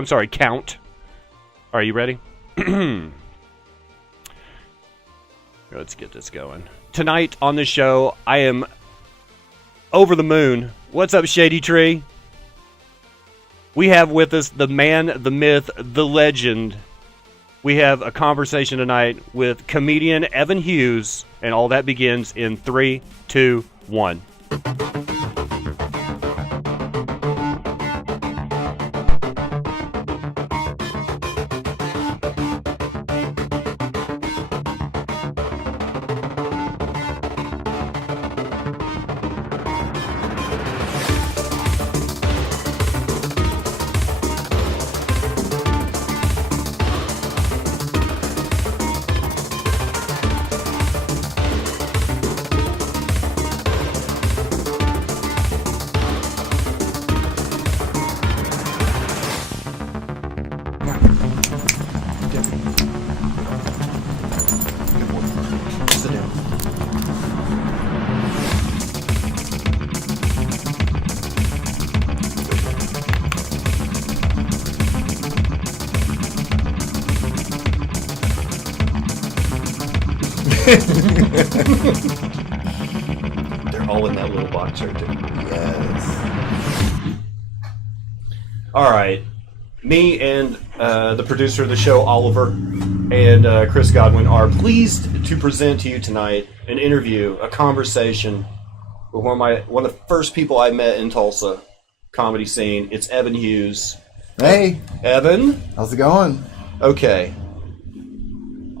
I'm sorry, count. Are you ready? Let's get this going. Tonight on the show, I am over the moon. What's up, Shady Tree? We have with us the man, the myth, the legend. We have a conversation tonight with comedian Evan Hughes, and all that begins in 3, 2, 1. They're all in that little box right there. Yes. All right. Me and the producer of the show, Oliver, and Chris Godwin are pleased to present to you tonight an interview, a conversation with one of the first people I met in Tulsa comedy scene. It's Evan Hughes. Hey. Evan? How's it going? Okay.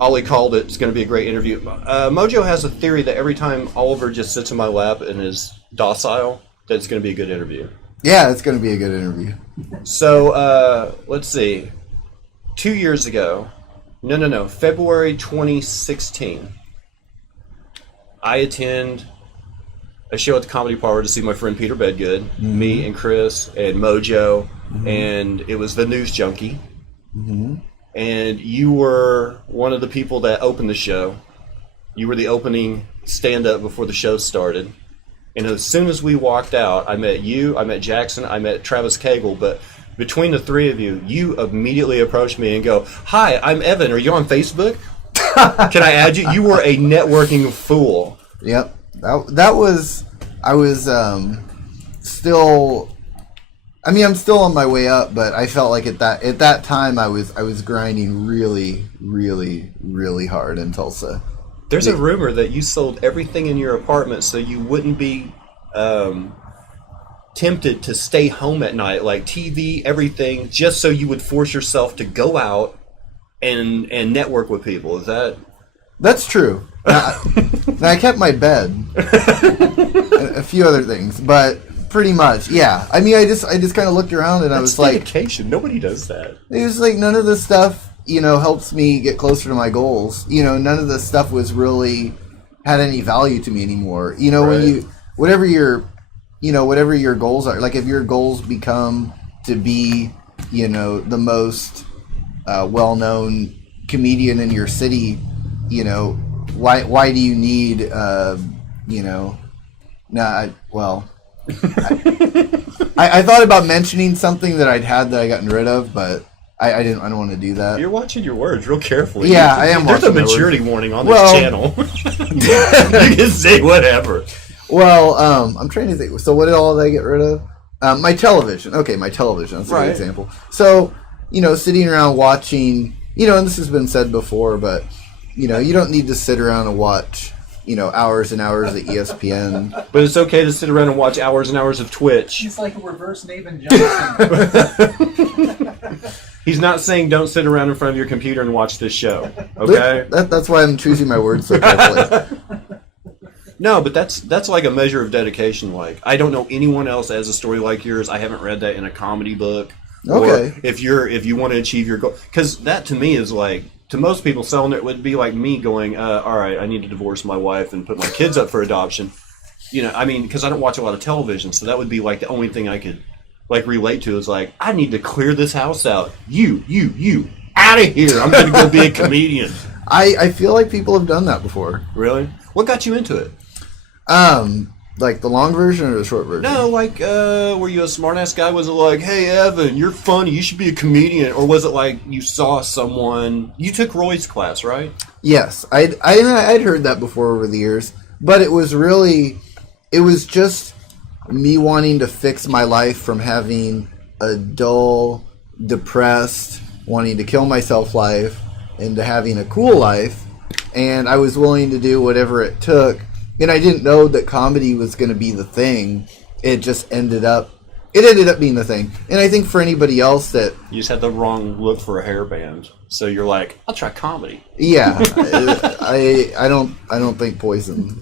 Ollie called it. It's going to be a great interview. Mojo has a theory that every time Oliver just sits in my lap and is docile, that it's going to be a good interview. Yeah, it's going to be a good interview. So, let's see. 2 years ago, February 2016, I attend a show at the Comedy Parlor to see my friend Peter Bedgood, me and Chris and Mojo, and it was the News Junkie. Mm-hmm. And you were one of the people that opened the show. You were the opening stand-up before the show started. And as soon as we walked out, I met you, I met Jackson, I met Travis Cagle. But between the three of you, you immediately approached me and go, "Hi, I'm Evan. Are you on Facebook? Can I add you?" You were a networking fool. Yep. That was... I was still... I mean, I'm still on my way up, but I felt like at that time I was grinding really, really, really hard in Tulsa. There's a rumor that you sold everything in your apartment so you wouldn't be tempted to stay home at night, like TV, everything, just so you would force yourself to go out and network with people. Is that? That's true. Now, I kept my bed, and a few other things, but. Pretty much, yeah. I mean, I just kind of looked around and I was like, dedication. Nobody does that. It was like none of this stuff, helps me get closer to my goals. None of this stuff was really had any value to me anymore. Right. When whatever your goals are, like if your goals become to be, the most well-known comedian in your city, why do you need, I thought about mentioning something that I'd had that I gotten rid of, but I don't want to do that. You're watching your words real carefully. Yeah, I am. There's a maturity warning on this channel. You can say whatever. Well, I'm trying to think. So what did I get rid of? My television. Okay, my television. That's a good example. So, sitting around watching, and this has been said before, but, you don't need to sit around and watch hours and hours of ESPN. But it's okay to sit around and watch hours and hours of Twitch. It's like a reverse Nathan Johnson. He's not saying don't sit around in front of your computer and watch this show. Okay? That's why I'm choosing my words so carefully. No, but that's like a measure of dedication. Like, I don't know anyone else that has a story like yours. I haven't read that in a comedy book. Okay. Or if you want to achieve your goal. Because that to me is like, to most people, selling it would be like me going, all right, I need to divorce my wife and put my kids up for adoption. Because I don't watch a lot of television, so that would be like the only thing I could like relate to is like, I need to clear this house out. You, out of here. I'm going to go be a comedian. I feel like people have done that before. Really? What got you into it? Like the long version or the short version? No, like, were you a smart-ass guy? Was it like, hey, Evan, you're funny, you should be a comedian? Or was it like you saw someone... You took Roy's class, right? Yes. I'd heard that before over the years. But it was really... It was just me wanting to fix my life from having a dull, depressed, wanting to kill myself life into having a cool life. And I was willing to do whatever it took. And I didn't know that comedy was going to be the thing. It just ended up being the thing. And I think for anybody else that... You just had the wrong look for a hairband. So you're like, I'll try comedy. Yeah. I don't think Poison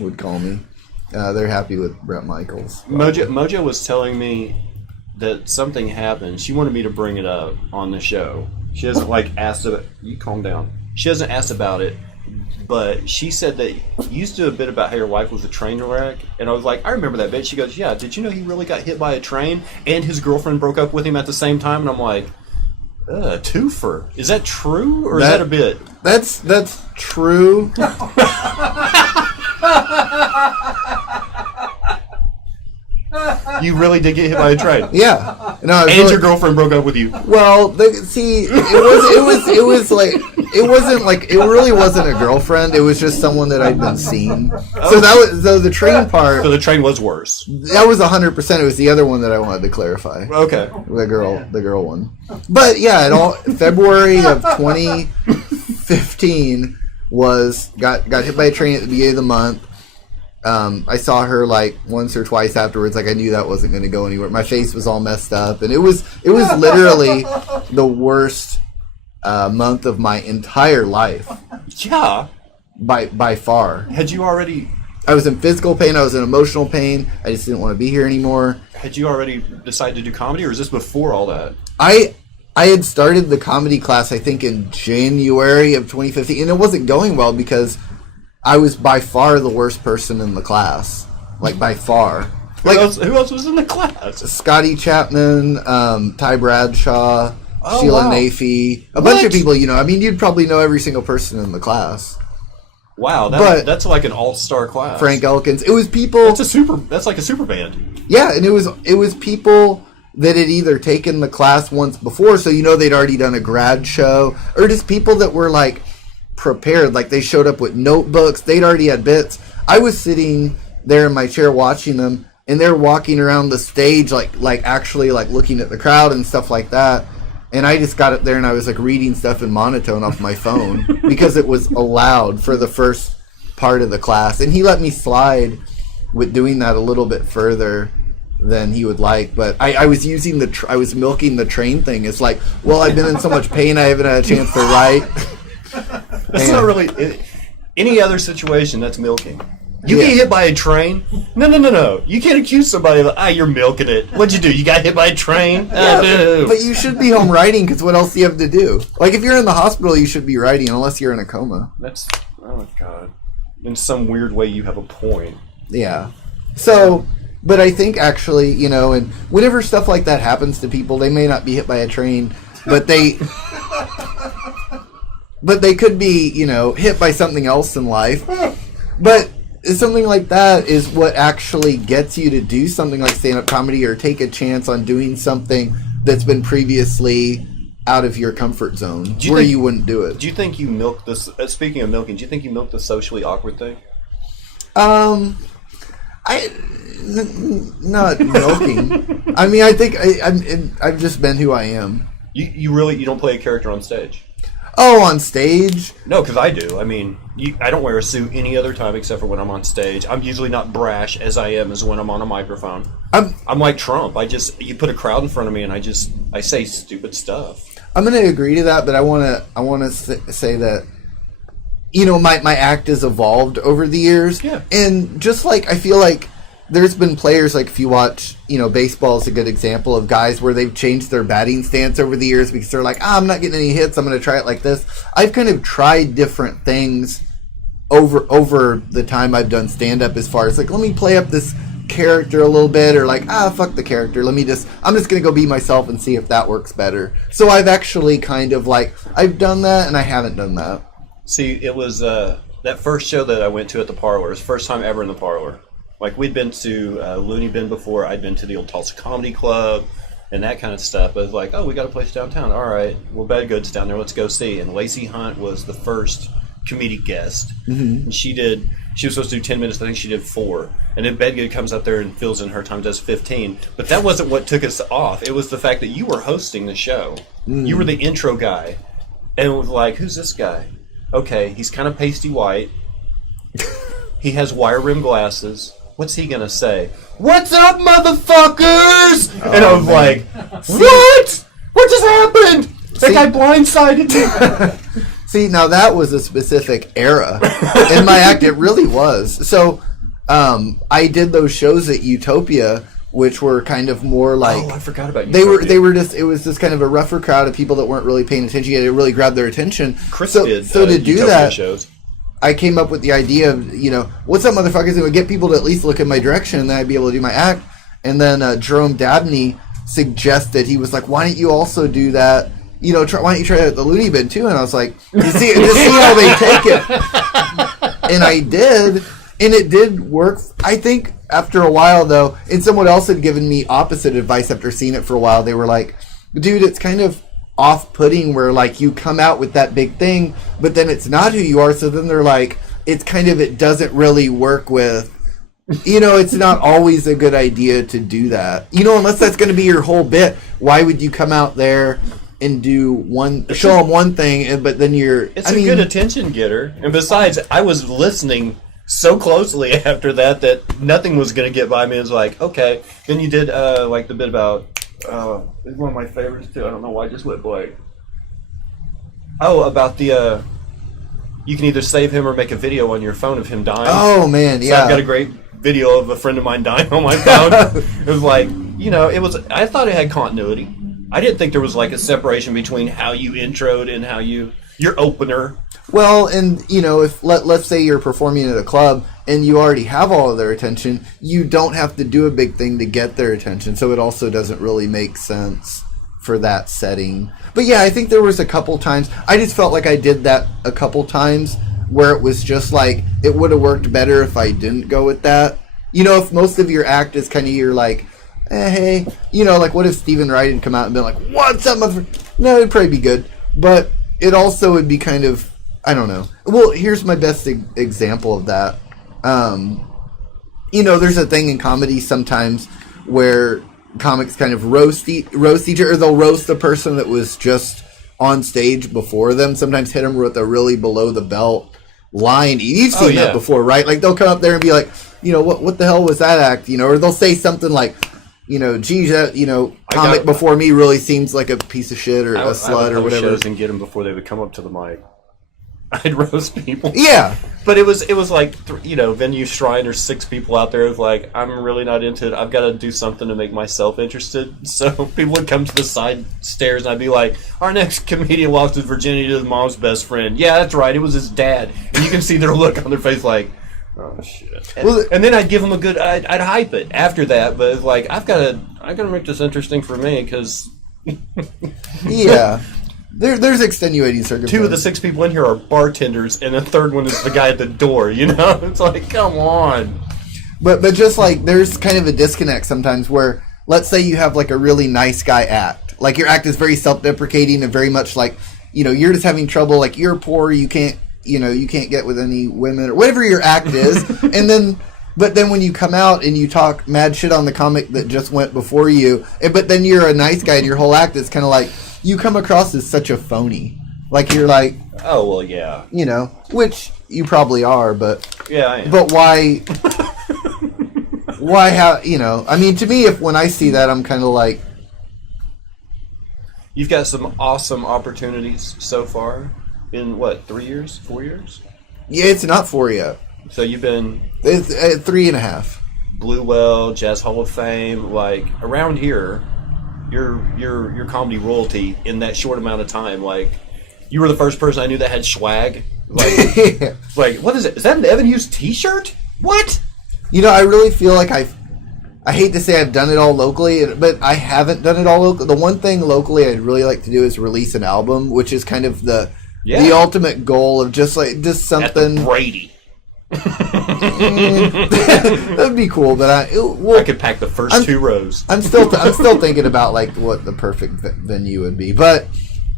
would call me. They're happy with Bret Michaels. Mojo was telling me that something happened. She wanted me to bring it up on the show. She hasn't asked about... You calm down. She hasn't asked about it. But she said that you used to do a bit about how your wife was a train wreck. And I was like, I remember that bit. She goes, yeah, did you know he really got hit by a train and his girlfriend broke up with him at the same time? And I'm like, twofer. Is that true or is that a bit? That's true. You really did get hit by a train. Yeah. No, and your girlfriend broke up with you. Well, it really wasn't a girlfriend. It was just someone that I'd been seeing. So the train part. So the train was worse. That was 100%. It was the other one that I wanted to clarify. Okay. The girl one. But yeah, February of 2015 got hit by a train at the beginning of the month. I saw her once or twice afterwards. I knew that wasn't going to go anywhere. My face was all messed up, and it was literally the worst month of my entire life. Yeah, by far. Had you already? I was in physical pain. I was in emotional pain. I just didn't want to be here anymore. Had you already decided to do comedy, or is this before all that? I had started the comedy class, I think, in January of 2015, and it wasn't going well because I was by far the worst person in the class. By far. Who else was in the class? Scotty Chapman, Ty Bradshaw, Sheila Nafee, a bunch of people, you'd probably know every single person in the class. Wow, that's like an all-star class. Frank Elkins. It was people... That's like a super band. Yeah, and it was people that had either taken the class once before, so they'd already done a grad show, or just people that were prepared, they showed up with notebooks, they'd already had bits. I was sitting there in my chair watching them, and they're walking around the stage actually looking at the crowd and stuff like that, and I just got up there and I was reading stuff in monotone off my phone because it was allowed for the first part of the class, and he let me slide with doing that a little bit further than he would like, but I was using I was milking the train thing. It's I've been in so much pain I haven't had a chance to write. That's not really... Any other situation, that's milking. You get hit by a train? No. You can't accuse somebody of, you're milking it. What'd you do? You got hit by a train? But you should be home writing, because what else do you have to do? If you're in the hospital, you should be writing, unless you're in a coma. Oh my God. In some weird way, you have a point. Yeah. So... But I think actually, and whenever stuff like that happens to people, they may not be hit by a train, but they could be, hit by something else in life. But something like that is what actually gets you to do something like stand-up comedy or take a chance on doing something that's been previously out of your comfort zone where you wouldn't do it. Do you think you milk this? Speaking of milking, do you think you milk the socially awkward thing? Not milking. I mean, I think I've just been who I am. You don't play a character on stage? Oh, on stage? No, because I do. I mean, I don't wear a suit any other time except for when I'm on stage. I'm usually not brash as I am as when I'm on a microphone. I'm like Trump. You put a crowd in front of me and I say stupid stuff. I'm going to agree to that, but I want to say that my act has evolved over the years. Yeah. And just I feel like there's been players, if you watch, baseball is a good example of guys where they've changed their batting stance over the years because they're I'm not getting any hits, I'm going to try it like this. I've kind of tried different things over the time I've done stand-up as far as, let me play up this character a little bit, or fuck the character, I'm just going to go be myself and see if that works better. So I've actually kind of, I've done that and I haven't done that. See, it was that first show that I went to at the Parlor. It was the first time ever in the Parlor. Like, we'd been to Looney Bin before. I'd been to the old Tulsa Comedy Club and that kind of stuff. But it was like, oh, we got a place downtown. All right, well, Bedgood's down there. Let's go see. And Lacey Hunt was the first comedic guest. And she was supposed to do 10 minutes. I think she did 4. And then Bedgood comes up there and fills in her time, does 15. But that wasn't what took us off. It was the fact that you were hosting the show. You were the intro guy. And it was like, who's this guy? Okay, he's kind of pasty white. He has wire rim glasses. What's he gonna say? What's up, motherfuckers? And I was like, what? What just happened? That guy blindsided me. See, now that was a specific era in my act. It really was. So, I did those shows at Utopia, which were kind of more like. Oh, I forgot about Utopia. They were just. It was just kind of a rougher crowd of people that weren't really paying attention yet. It really grabbed their attention. Chris so did. So to do Utopia that. Shows. I came up with the idea of, what's up, motherfuckers? And it would get people to at least look in my direction, and then I'd be able to do my act. And then Jerome Dabney suggested, he was like, why don't you also do that? Why don't you try that at the Looney Bin too? And I was like, just see how they take it. And I did, and it did work. I think after a while, though, and someone else had given me opposite advice after seeing it for a while. They were like, dude, it's kind of off-putting where like you come out with that big thing but then it's not who you are, so then they're like, it doesn't really work with it's not always a good idea to do that, unless that's going to be your whole bit. Why would you come out there and show them one thing but then it's a good attention getter? And besides, I was listening so closely after that nothing was going to get by me. It was like, okay. Then you did like the bit about it's one of my favorites too. I don't know why I just went blank. Oh, about the you can either save him or make a video on your phone of him dying. Oh man, yeah. So I've got a great video of a friend of mine dying on my phone. It was like, I thought it had continuity. I didn't think there was like a separation between how you introed and how your opener. Well, and if let's say you're performing at a club and you already have all of their attention, you don't have to do a big thing to get their attention. So it also doesn't really make sense for that setting. But yeah, I think there was a couple times I just felt like I did that a couple times where it was just like it would have worked better if I didn't go with that. If most of your act is kind of your like, hey, like what if Stephen Wright had come out and been like, what's up, motherfucker? No, it'd probably be good, but it also would be kind of, I don't know. Well, here's my best example of that. There's a thing in comedy sometimes where comics kind of roast each other, or they'll roast the person that was just on stage before them. Sometimes hit them with a really below the belt line. You've seen that before, right? Like they'll come up there and be like, what the hell was that act? Or they'll say something like, geez, that, comic before me really seems like a piece of shit or a slut or whatever. Shows and get them before they would come up to the mic. I'd roast people. Yeah. But it was like, venue shrine, there's 6 people out there. It was like, I'm really not into it. I've got to do something to make myself interested. So people would come to the side stairs and I'd be like, our next comedian lost his virginity to his mom's best friend. Yeah, that's right. It was his dad. And you can see their look on their face like, oh shit. And then I'd give them I'd hype it after that. But it's like, I gotta make this interesting for me because. Yeah. There's extenuating circumstances. 2 of the 6 people in here are bartenders, and the third one is the guy at the door. It's like, come on. But just like there's kind of a disconnect sometimes where, let's say you have like a really nice guy act, like your act is very self-deprecating and very much like, you're just having trouble, like you're poor, you can't get with any women or whatever your act is, but then when you come out and you talk mad shit on the comic that just went before you, but then you're a nice guy and your whole act is kind of like. You come across as such a phony. Like, you're like... Oh, well, yeah. Which you probably are, but... Yeah, I am. But why... why, how... I mean, to me, when I see that, I'm kind of like... You've got some awesome opportunities so far in, 3 years? 4 years? Yeah, it's not 4 yet. So you've been... It's 3.5. Blue Well, Jazz Hall of Fame, like, around here... Your comedy royalty in that short amount of time. Like, you were the first person I knew that had swag. Like, like, what is it? Is that an Evan Hughes t-shirt? What? I really feel like I hate to say I've done it all locally, but I haven't done it all locally. The one thing locally I'd really like to do is release an album, which is kind of the ultimate goal of just something. At the Brady. That'd be cool, but I could pack the first 2 rows. I'm still thinking about like what the perfect venue would be, but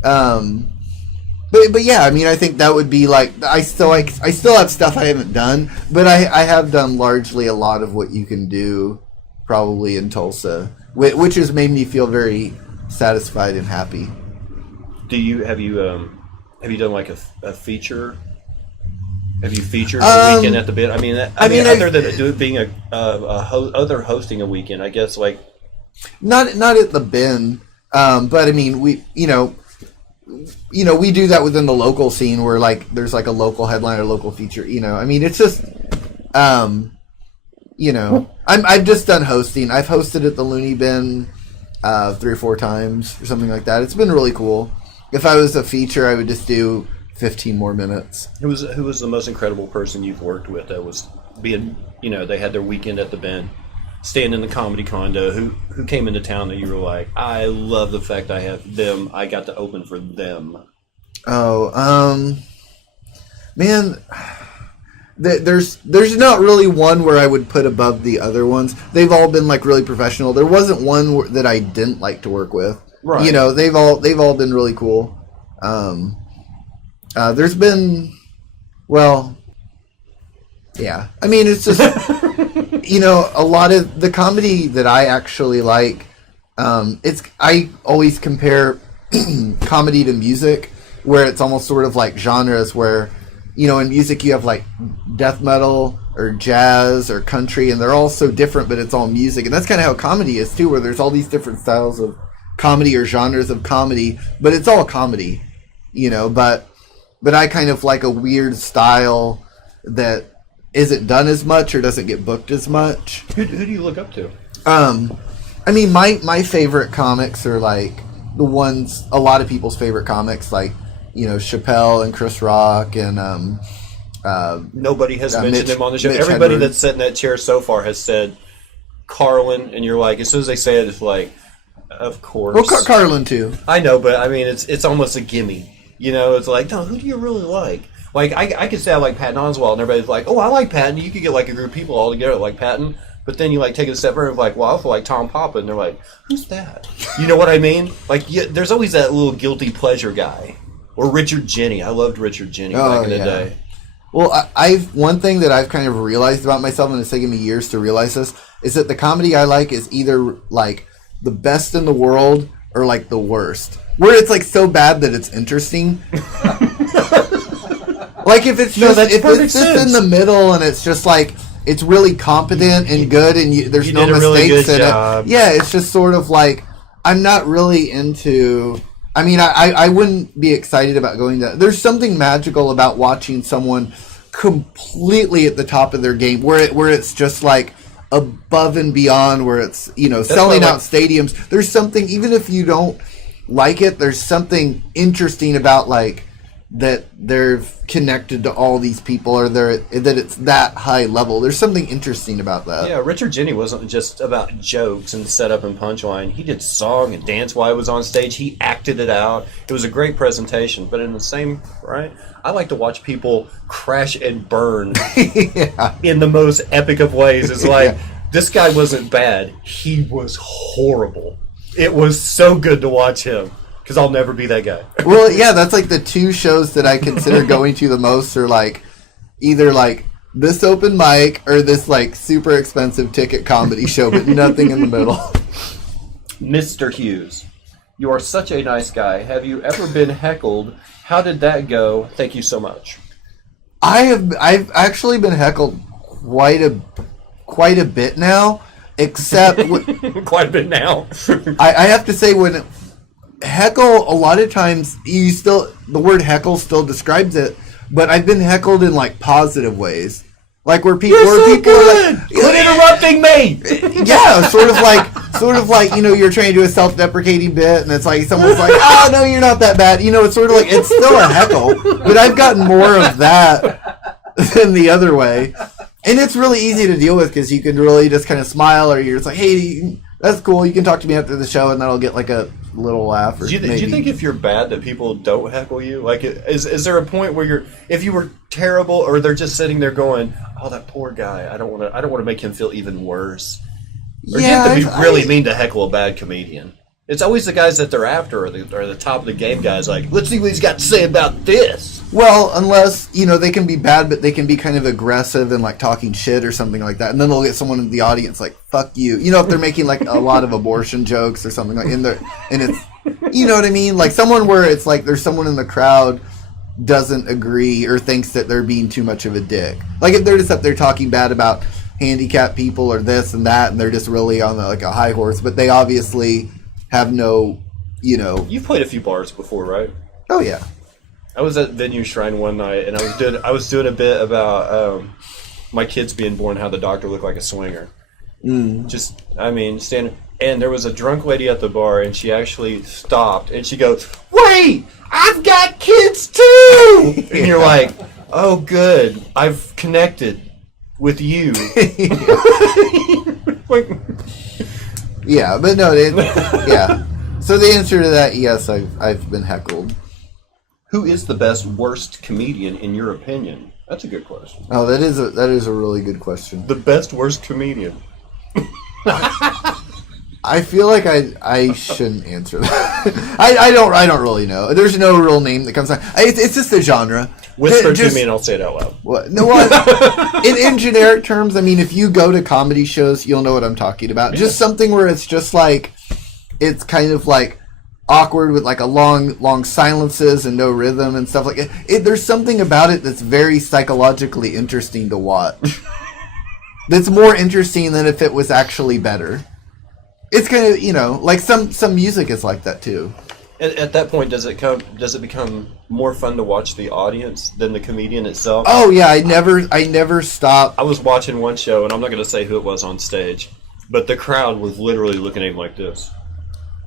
yeah, I mean, I think that would be like I still have stuff I haven't done, but I have done largely a lot of what you can do probably in Tulsa, which has made me feel very satisfied and happy. Have you done like a feature? Have you featured a weekend at the bit? I mean, other than it being other hosting a weekend, I guess like not at the bin, but I mean we we do that within the local scene where like there's like a local headline or local feature. I mean it's just I've just done hosting. I've hosted at the Looney Bin 3 or 4 times or something like that. It's been really cool. If I was a feature, I would just do 15 more minutes. Who was the most incredible person you've worked with that was being, they had their weekend at the bin, staying in the comedy condo, who came into town that you were like, I love the fact I have them, I got to open for them? Man, there's not really one where I would put above the other ones. They've all been like really professional. There wasn't one that I didn't like to work with. Right. They've all been really cool. There's been, yeah. I mean, it's just, a lot of the comedy that I actually like, I always compare comedy to music, where it's almost sort of like genres where, in music you have like death metal or jazz or country, and they're all so different, but it's all music. And that's kind of how comedy is too, where there's all these different styles of comedy or genres of comedy, but it's all comedy, but I kind of like a weird style that isn't done as much or doesn't get booked as much. Who do you look up to? I mean, my favorite comics are like the ones, a lot of people's favorite comics, like, Chappelle and Chris Rock and nobody has mentioned him on the show. Everybody that's sat in that chair so far has said Carlin, and you're like, as soon as they say it, it's like, of course. Well, Carlin too. I know, but I mean, it's almost a gimme. It's like, no, who do you really like? Like, I could say I like Patton Oswalt, and everybody's like, oh, I like Patton. You could get like a group of people all together that like Patton, but then you like take it a step further and like, well, I also like Tom Papa, and they're like, who's that? You know what I mean? Like, there's always that little guilty pleasure guy. Or Richard Jenney. I loved Richard Jenney back in the day. Well, one thing that I've kind of realized about myself, and it's taken me years to realize this, is that the comedy I like is either like the best in the world or like the worst. Where it's like so bad that it's interesting. Like if it's just in the middle and it's just like it's really competent and good and there's no mistakes in it. Yeah, it's just sort of like I'm not really into. I mean, I wouldn't be excited about going to. There's something magical about watching someone completely at the top of their game, where it's just like above and beyond, where it's selling out stadiums. There's something, even if you don't like it, there's something interesting about like that they're connected to all these people, or that it's that high level. There's something interesting about that. Yeah, Richard Jenney wasn't just about jokes and setup and punchline. He did song and dance while he was on stage. He acted it out. It was a great presentation. But in the same, right, I like to watch people crash and burn in the most epic of ways. It's like, this guy wasn't bad. He was horrible. It was so good to watch him. Because I'll never be that guy. Well, yeah, that's like the two shows that I consider going to the most are like either like this open mic or this like super expensive ticket comedy show, but nothing in the middle. Mr. Hughes, you are such a nice guy. Have you ever been heckled? How did that go? Thank you so much. I've actually been heckled quite a bit now, except quite a bit now. I have to say when. Heckle, a lot of times the word heckle still describes it, but I've been heckled in like positive ways, like where people are like, quit interrupting me. Yeah, sort of like you're trying to do a self-deprecating bit, and it's like someone's like, oh no, you're not that bad. It's sort of like it's still a heckle, but I've gotten more of that than the other way, and it's really easy to deal with because you can really just kind of smile, or you're just like, hey, that's cool. You can talk to me after the show, and then I'll get like a little laugh. Or do you think if you're bad that people don't heckle you? Like, is there a point where if you were terrible, or they're just sitting there going, "Oh, that poor guy. I don't want to make him feel even worse." Or do you have to be really mean to heckle a bad comedian? It's always the guys that they're after, or the top of the game guys. Like, let's see what he's got to say about this. Well, unless, they can be bad, but they can be kind of aggressive and like talking shit or something like that. And then they'll get someone in the audience like, fuck you. If they're making like a lot of abortion jokes or something like and it's, you know what I mean? Like someone where it's like there's someone in the crowd doesn't agree or thinks that they're being too much of a dick. Like if they're just up there talking bad about handicapped people or this and that, and they're just really on like a high horse, but they obviously have no, You've played a few bars before, right? Oh yeah. I was at Venue Shrine one night, and I was doing a bit about my kids being born, how the doctor looked like a swinger. Standing, and there was a drunk lady at the bar, and she actually stopped, and she goes, "Wait, I've got kids too!" And you're like, "Oh, good, I've connected with you." Yeah, but no, yeah. So the answer to that, yes, I've been heckled. Who is the best worst comedian in your opinion? That's a good question. Oh, that is a really good question. The best worst comedian. I feel like I shouldn't answer that. I don't really know. There's no real name that comes out. It's just a genre. Whisper to me and I'll say it out loud. What? No, in generic terms, I mean, if you go to comedy shows, you'll know what I'm talking about. Yeah. Just something where it's just like, it's kind of like awkward with like a long silences and no rhythm and stuff like it. There's something about it that's very psychologically interesting to watch. That's more interesting than if it was actually better. It's kind of, like some music is like that too. At that point, does it become more fun to watch the audience than the comedian itself? Oh yeah, I never stop. I was watching one show, and I'm not going to say who it was on stage, but the crowd was literally looking at him like this.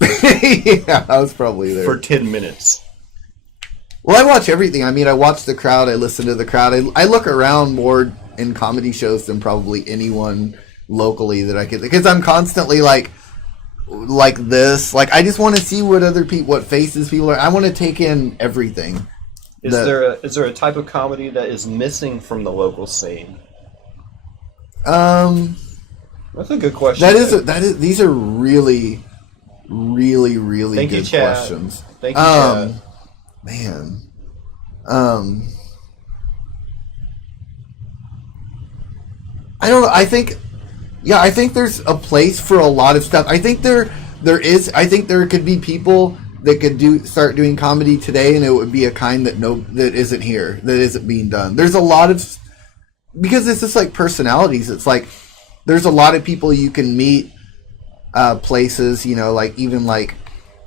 Yeah, I was probably there for 10 minutes. Well, I watch everything. I mean, I watch the crowd. I listen to the crowd. I look around more in comedy shows than probably anyone locally that I could, because I'm constantly like this. Like, I just want to see what faces people are. I want to take in everything. Is there a type of comedy that is missing from the local scene? That's a good question. These are really, really, really Thank good you, questions. Thank you, Chad. Man. I don't know. I think there's a place for a lot of stuff. I think there is. I think there could be people that could start doing comedy today, and it would be a kind that isn't here, that isn't being done. There's a lot of, because it's just like personalities. It's like there's a lot of people you can meet places, like even like,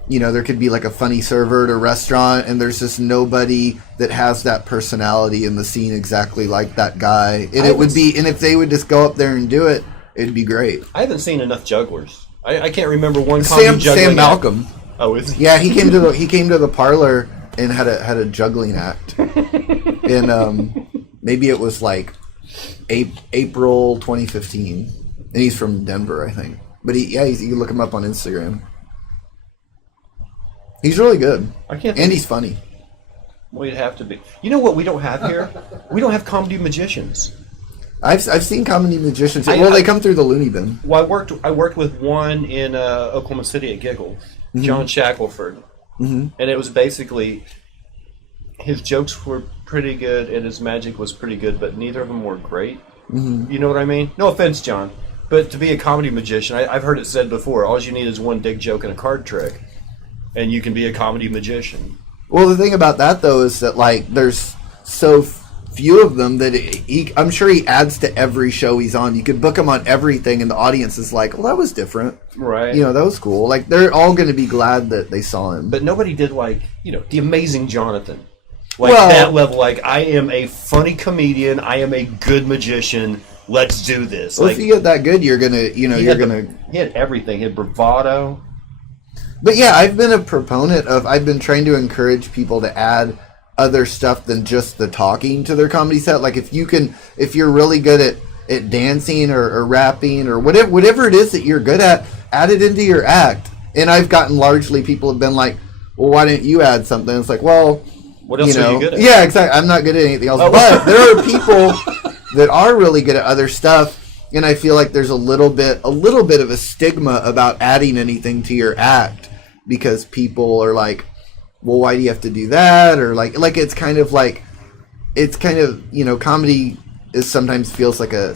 there could be like a funny server at a restaurant, and there's just nobody that has that personality in the scene exactly like that guy. And and if they would just go up there and do it, it'd be great. I haven't seen enough jugglers. I can't remember one comedy juggling Sam Malcolm. Oh, is he? Yeah, he came to the parlor and had a juggling act. And maybe it was like April 2015. And he's from Denver, I think. But you can look him up on Instagram. He's really good. And he's funny. Well, you'd have to be. You know what we don't have here? We don't have comedy magicians. I've seen comedy magicians. They come through the Looney Bin. Well, I worked with one in Oklahoma City at Giggles, John Shackelford, and it was basically his jokes were pretty good and his magic was pretty good, but neither of them were great. You know what I mean? No offense, John, but to be a comedy magician, I've heard it said before. All you need is one dick joke and a card trick, and you can be a comedy magician. Well, the thing about that though is that like there's so few of them that I'm sure he adds to every show he's on. You could book him on everything, and the audience is like, "Well, that was different, right? That was cool." Like they're all going to be glad that they saw him. But nobody did the Amazing Jonathan, that level. Like, I am a funny comedian. I am a good magician. Let's do this. Well, if you get that good, you're gonna, he had everything. He had bravado. But yeah, I've been trying to encourage people to add other stuff than just the talking to their comedy set. Like if you're really good at dancing or rapping or whatever it is that you're good at, add it into your act. And I've gotten largely people have been like, well, why didn't you add something? It's like, well, what else are you good at? Yeah, exactly. I'm not good at anything else. But there are people that are really good at other stuff. And I feel like there's a little bit of a stigma about adding anything to your act because people are like, well, why do you have to do that? Or like it's kind of, comedy is sometimes feels like a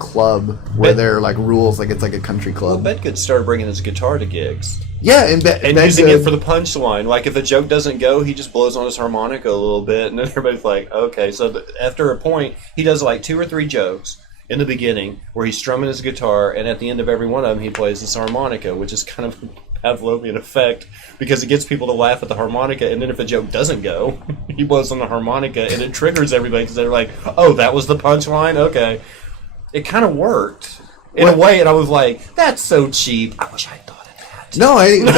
club where there are like rules, like it's like a country club. Well, Bedgood started bringing his guitar to gigs. Yeah, and using it for the punchline. Like if a joke doesn't go, he just blows on his harmonica a little bit, and then everybody's like, okay. So after a point, he does like 2 or 3 jokes in the beginning where he's strumming his guitar, and at the end of every one of them, he plays this harmonica, which is kind of Pavlovian effect because it gets people to laugh at the harmonica, and then if a joke doesn't go, he blows on the harmonica, and it triggers everybody because they're like, oh, that was the punchline? Okay. It kind of worked in a way, and I was like, that's so cheap. I wish I thought of that. No, I think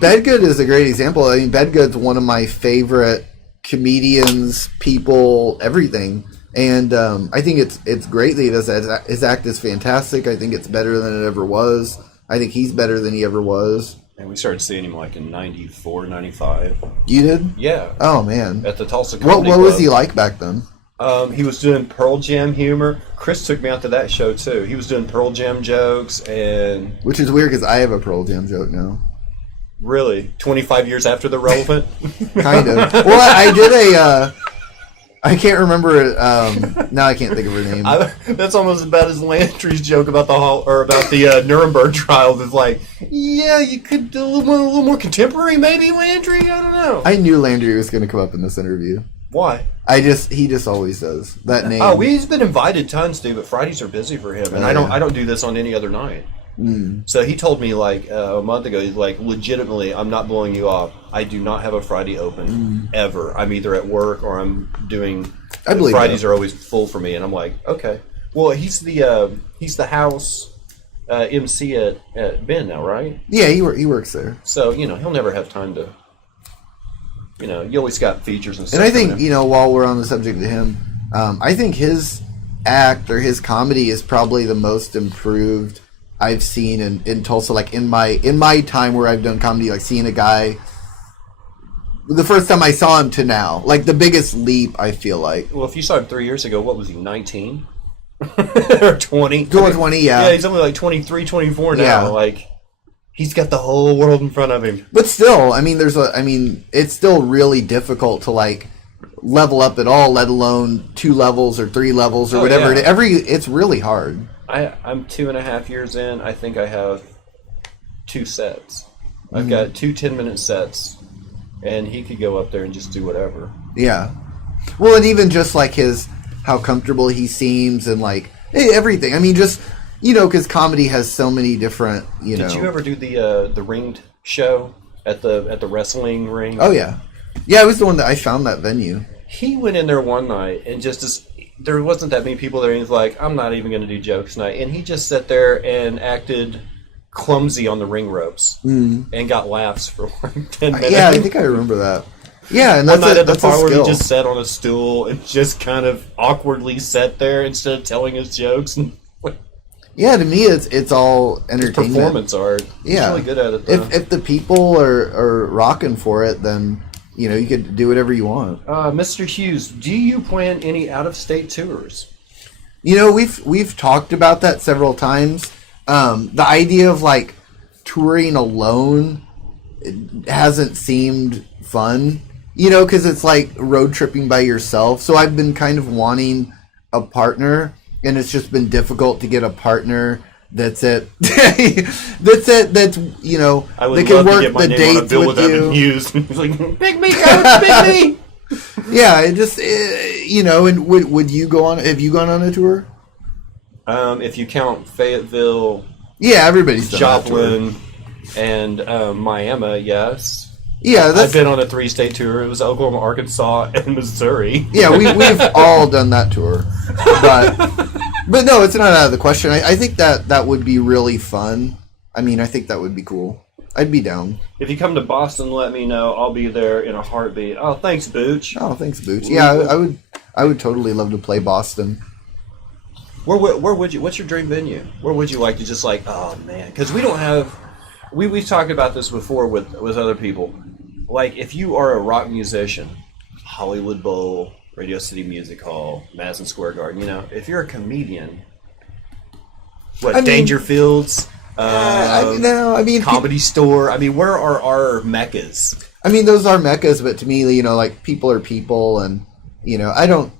Bedgood is a great example. I mean, Bedgood's one of my favorite comedians, people, everything. And I think it's great that he does that. His act is fantastic. I think it's better than it ever was. I think he's better than he ever was. And we started seeing him like in 94, 95. You did? Yeah. Oh, man. At the Tulsa Comedy What was he like back then? He was doing Pearl Jam humor. Chris took me out to that show, too. He was doing Pearl Jam jokes and... Which is weird because I have a Pearl Jam joke now. Really? 25 years after the relevant? Kind of. Well, I did a... I can't remember. Now I can't think of her name. That's almost as bad as Landry's joke about the Nuremberg trial. It's like, yeah, you could do a little more contemporary, maybe, Landry. I don't know. I knew Landry was going to come up in this interview. Why? He just always does that name. Oh, he's been invited tons, dude, but Fridays are busy for him, and I don't do this on any other night. So he told me like a month ago, he's like, legitimately, I'm not blowing you off. I do not have a Friday open ever. I'm either at work or I'm doing. I believe Fridays are always full for me, and I'm like, okay. Well, he's the house MC at Ben now, right? Yeah, he works there. So he'll never have time to. You always got features and stuff. And I think while we're on the subject of him, I think his act or his comedy is probably the most improved I've seen in Tulsa, like in my time where I've done comedy, like seeing a guy the first time I saw him to now, like the biggest leap, I feel like. Well, if you saw him 3 years ago, what was he, 19? Or 20? Going 20, yeah. Yeah, he's only like 23, 24 now. Yeah. Like, he's got the whole world in front of him. But still, I mean, it's still really difficult to like level up at all, let alone 2 levels or 3 levels or whatever. Yeah. It's really hard. I'm 2.5 years in. I think I have 2 sets. I've got 2 10-minute sets, and he could go up there and just do whatever. Yeah. Well, and even just like how comfortable he seems and like everything. I mean, just because comedy has so many different. Did you ever do the ringed show at the wrestling ring? Oh yeah, yeah. I was the one that I found that venue. He went in there one night and there wasn't that many people there, and he's like, I'm not even going to do jokes tonight. And he just sat there and acted clumsy on the ring ropes and got laughs for like 10 minutes. Yeah, I think I remember that. Yeah, and one night at the that's parlor, he just sat on a stool and just kind of awkwardly sat there instead of telling his jokes. Yeah, to me, it's all entertainment. It's performance art. He's really good at it, though. If the people are rocking for it, then you could do whatever you want. Mr. Hughes, do you plan any out-of-state tours? We've talked about that several times. The idea of like touring alone hasn't seemed fun, because it's like road tripping by yourself. So I've been kind of wanting a partner, and it's just been difficult to get a partner that's I would that can work to get my the name dates on a bill with with you. Evan Hughes. He's like, pick me, coach, pick me. Yeah, it just and would you go on? Have you gone on a tour? If you count Fayetteville, yeah, everybody's done Joplin, and Miami, yes. Yeah, I've been on a 3-state tour. It was Oklahoma, Arkansas, and Missouri. Yeah, we've all done that tour, but no, it's not out of the question. I think that would be really fun. I mean, I think that would be cool. I'd be down. If you come to Boston, let me know. I'll be there in a heartbeat. Oh, thanks, Booch. Oh, thanks, Booch. Yeah, I would totally love to play Boston. Where would you? What's your dream venue? Where would you like to just like? Oh man, because we don't have. we've talked about this before with other people. Like, if you are a rock musician, Hollywood Bowl, Radio City Music Hall, Madison Square Garden, if you're a comedian, Dangerfields, Comedy Store. I mean, where are our meccas? I mean, those are meccas, but to me, like, people are people, and I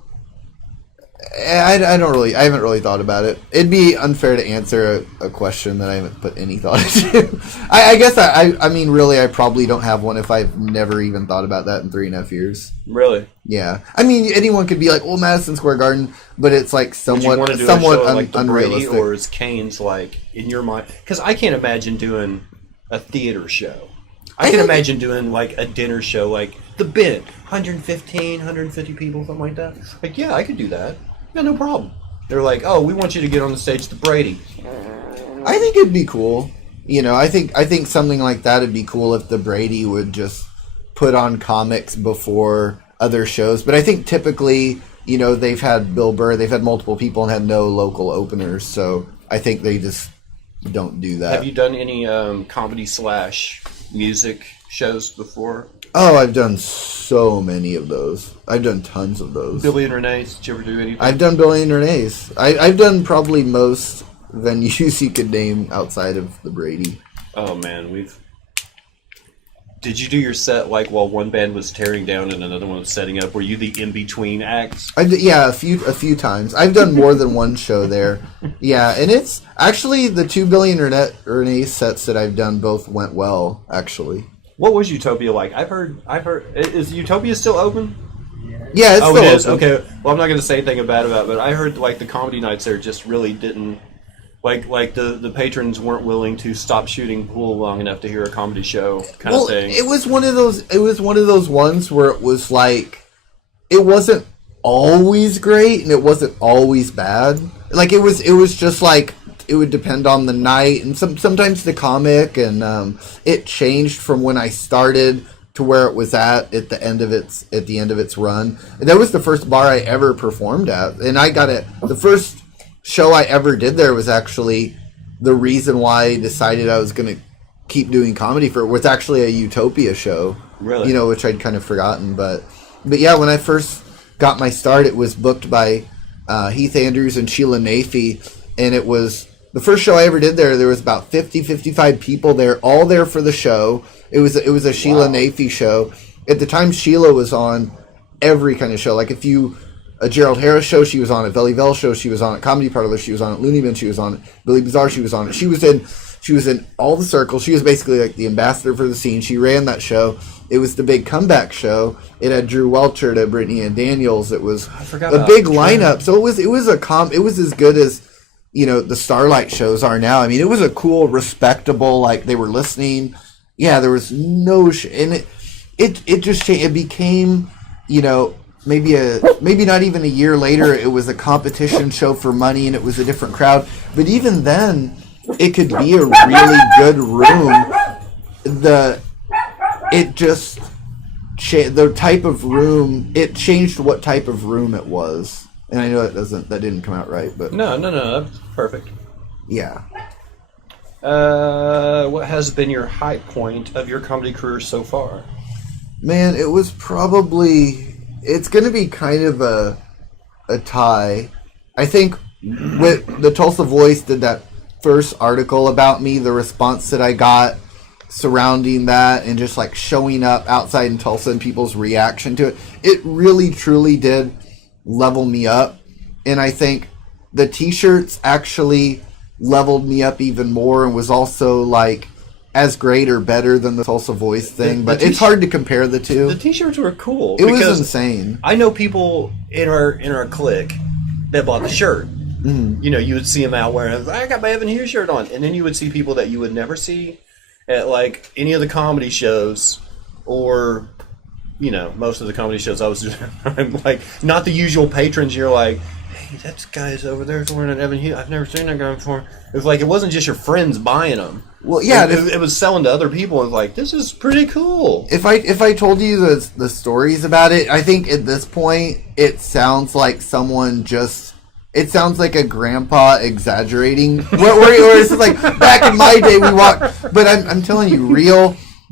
haven't really thought about it. It'd be unfair to answer a question that I haven't put any thought into. I guess I mean, really, I probably don't have one if I've never even thought about that in 3.5 years. Really? Yeah. I mean, anyone could be like, well, Madison Square Garden, but it's like somewhat like the unrealistic. Brady, or is Kane's, like, in your mind? Because I can't imagine doing a theater show. I can imagine doing, like, a dinner show, like The Bit, 150 people, something like that. Like, yeah, I could do that. Yeah, no problem. They're like, oh, we want you to get on the stage the Brady. I think it'd be cool. I think something like that would be cool if the Brady would just put on comics before other shows. But I think typically, they've had Bill Burr, they've had multiple people and had no local openers. So I think they just don't do that. Have you done any comedy/music shows before? Oh, I've done so many of those. I've done tons of those. Billy and Renee's, did you ever do anything? I've done Billy and Renee's. I've done probably most venues you could name outside of the Brady. Oh, man, Did you do your set, like, while one band was tearing down and another one was setting up? Were you the in-between acts? Yeah, a few times. I've done more than one show there. Yeah, and it's... Actually, the 2 Billy and Renee's sets that I've done both went well, actually. What was Utopia like? I've heard. Is Utopia still open? Yeah, it's still it is? open. Okay. Well, I'm not going to say anything bad about it, but I heard, like, the comedy nights there just really didn't... Like the patrons weren't willing to stop shooting pool long enough to hear a comedy show kind of thing. It was one of those ones where it was like, it wasn't always great and it wasn't always bad. Like, it was just like, it would depend on the night and sometimes the comic, and it changed from when I started to where it was at the end of its run. And that was the first bar I ever performed at, and I got it. The first show I ever did there was actually the reason why I decided I was going to keep doing comedy for it. Was actually a Utopia show, really, which I'd kind of forgotten. But yeah, when I first got my start, it was booked by Heath Andrews and Sheila Nafee, and it was the first show I ever did there. There was about 55 people there, all there for the show. It was a Sheila Nafee show. At the time, Sheila was on every kind of show. Like, if you... A Gerald Harris show, she was on it. Belly Bell show, she was on it. Comedy Parlor, she was on it. Looney Bin, she was on it. Billy Bizarre, she was on it. She was in all the circles. She was basically like the ambassador for the scene. She ran that show. It was the big comeback show. It had Drew Welcher to Brittany and Daniels. It was a big lineup. So it was as good as the Starlight shows are now. I mean, it was a cool, respectable, like, they were listening. Yeah, there was no and it just changed. It became maybe not even a year later, it was a competition show for money and it was a different crowd. But even then, it could be a really good room. The type of room, it changed what type of room it was. And I know that didn't come out right, but no, that's perfect. Yeah. What has been your high point of your comedy career so far? Man, it was probably... It's going to be kind of a tie. I think with the Tulsa Voice did that first article about me, the response that I got surrounding that and just like showing up outside in Tulsa and people's reaction to it, it really truly did level me up. And I think the t-shirts actually leveled me up even more and was also like as great or better than the Tulsa Voice thing, but it's hard to compare the two. The t-shirts were cool. It was insane. I know people in our clique that bought the shirt. Mm-hmm. You would see them out wearing, I got my Evan Hughes shirt on. And then you would see people that you would never see at, like, any of the comedy shows or, most of the comedy shows I was doing. I'm like, not the usual patrons. You're like, hey, that guy's over there wearing an Evan Hughes. I've never seen that guy before. It was like, it wasn't just your friends buying them. Well, yeah, it was selling to other people. It was like, this is pretty cool. If I told you the stories about it, I think at this point it sounds like someone just it sounds like a grandpa exaggerating. where it's like, back in my day we walked, but I'm telling you,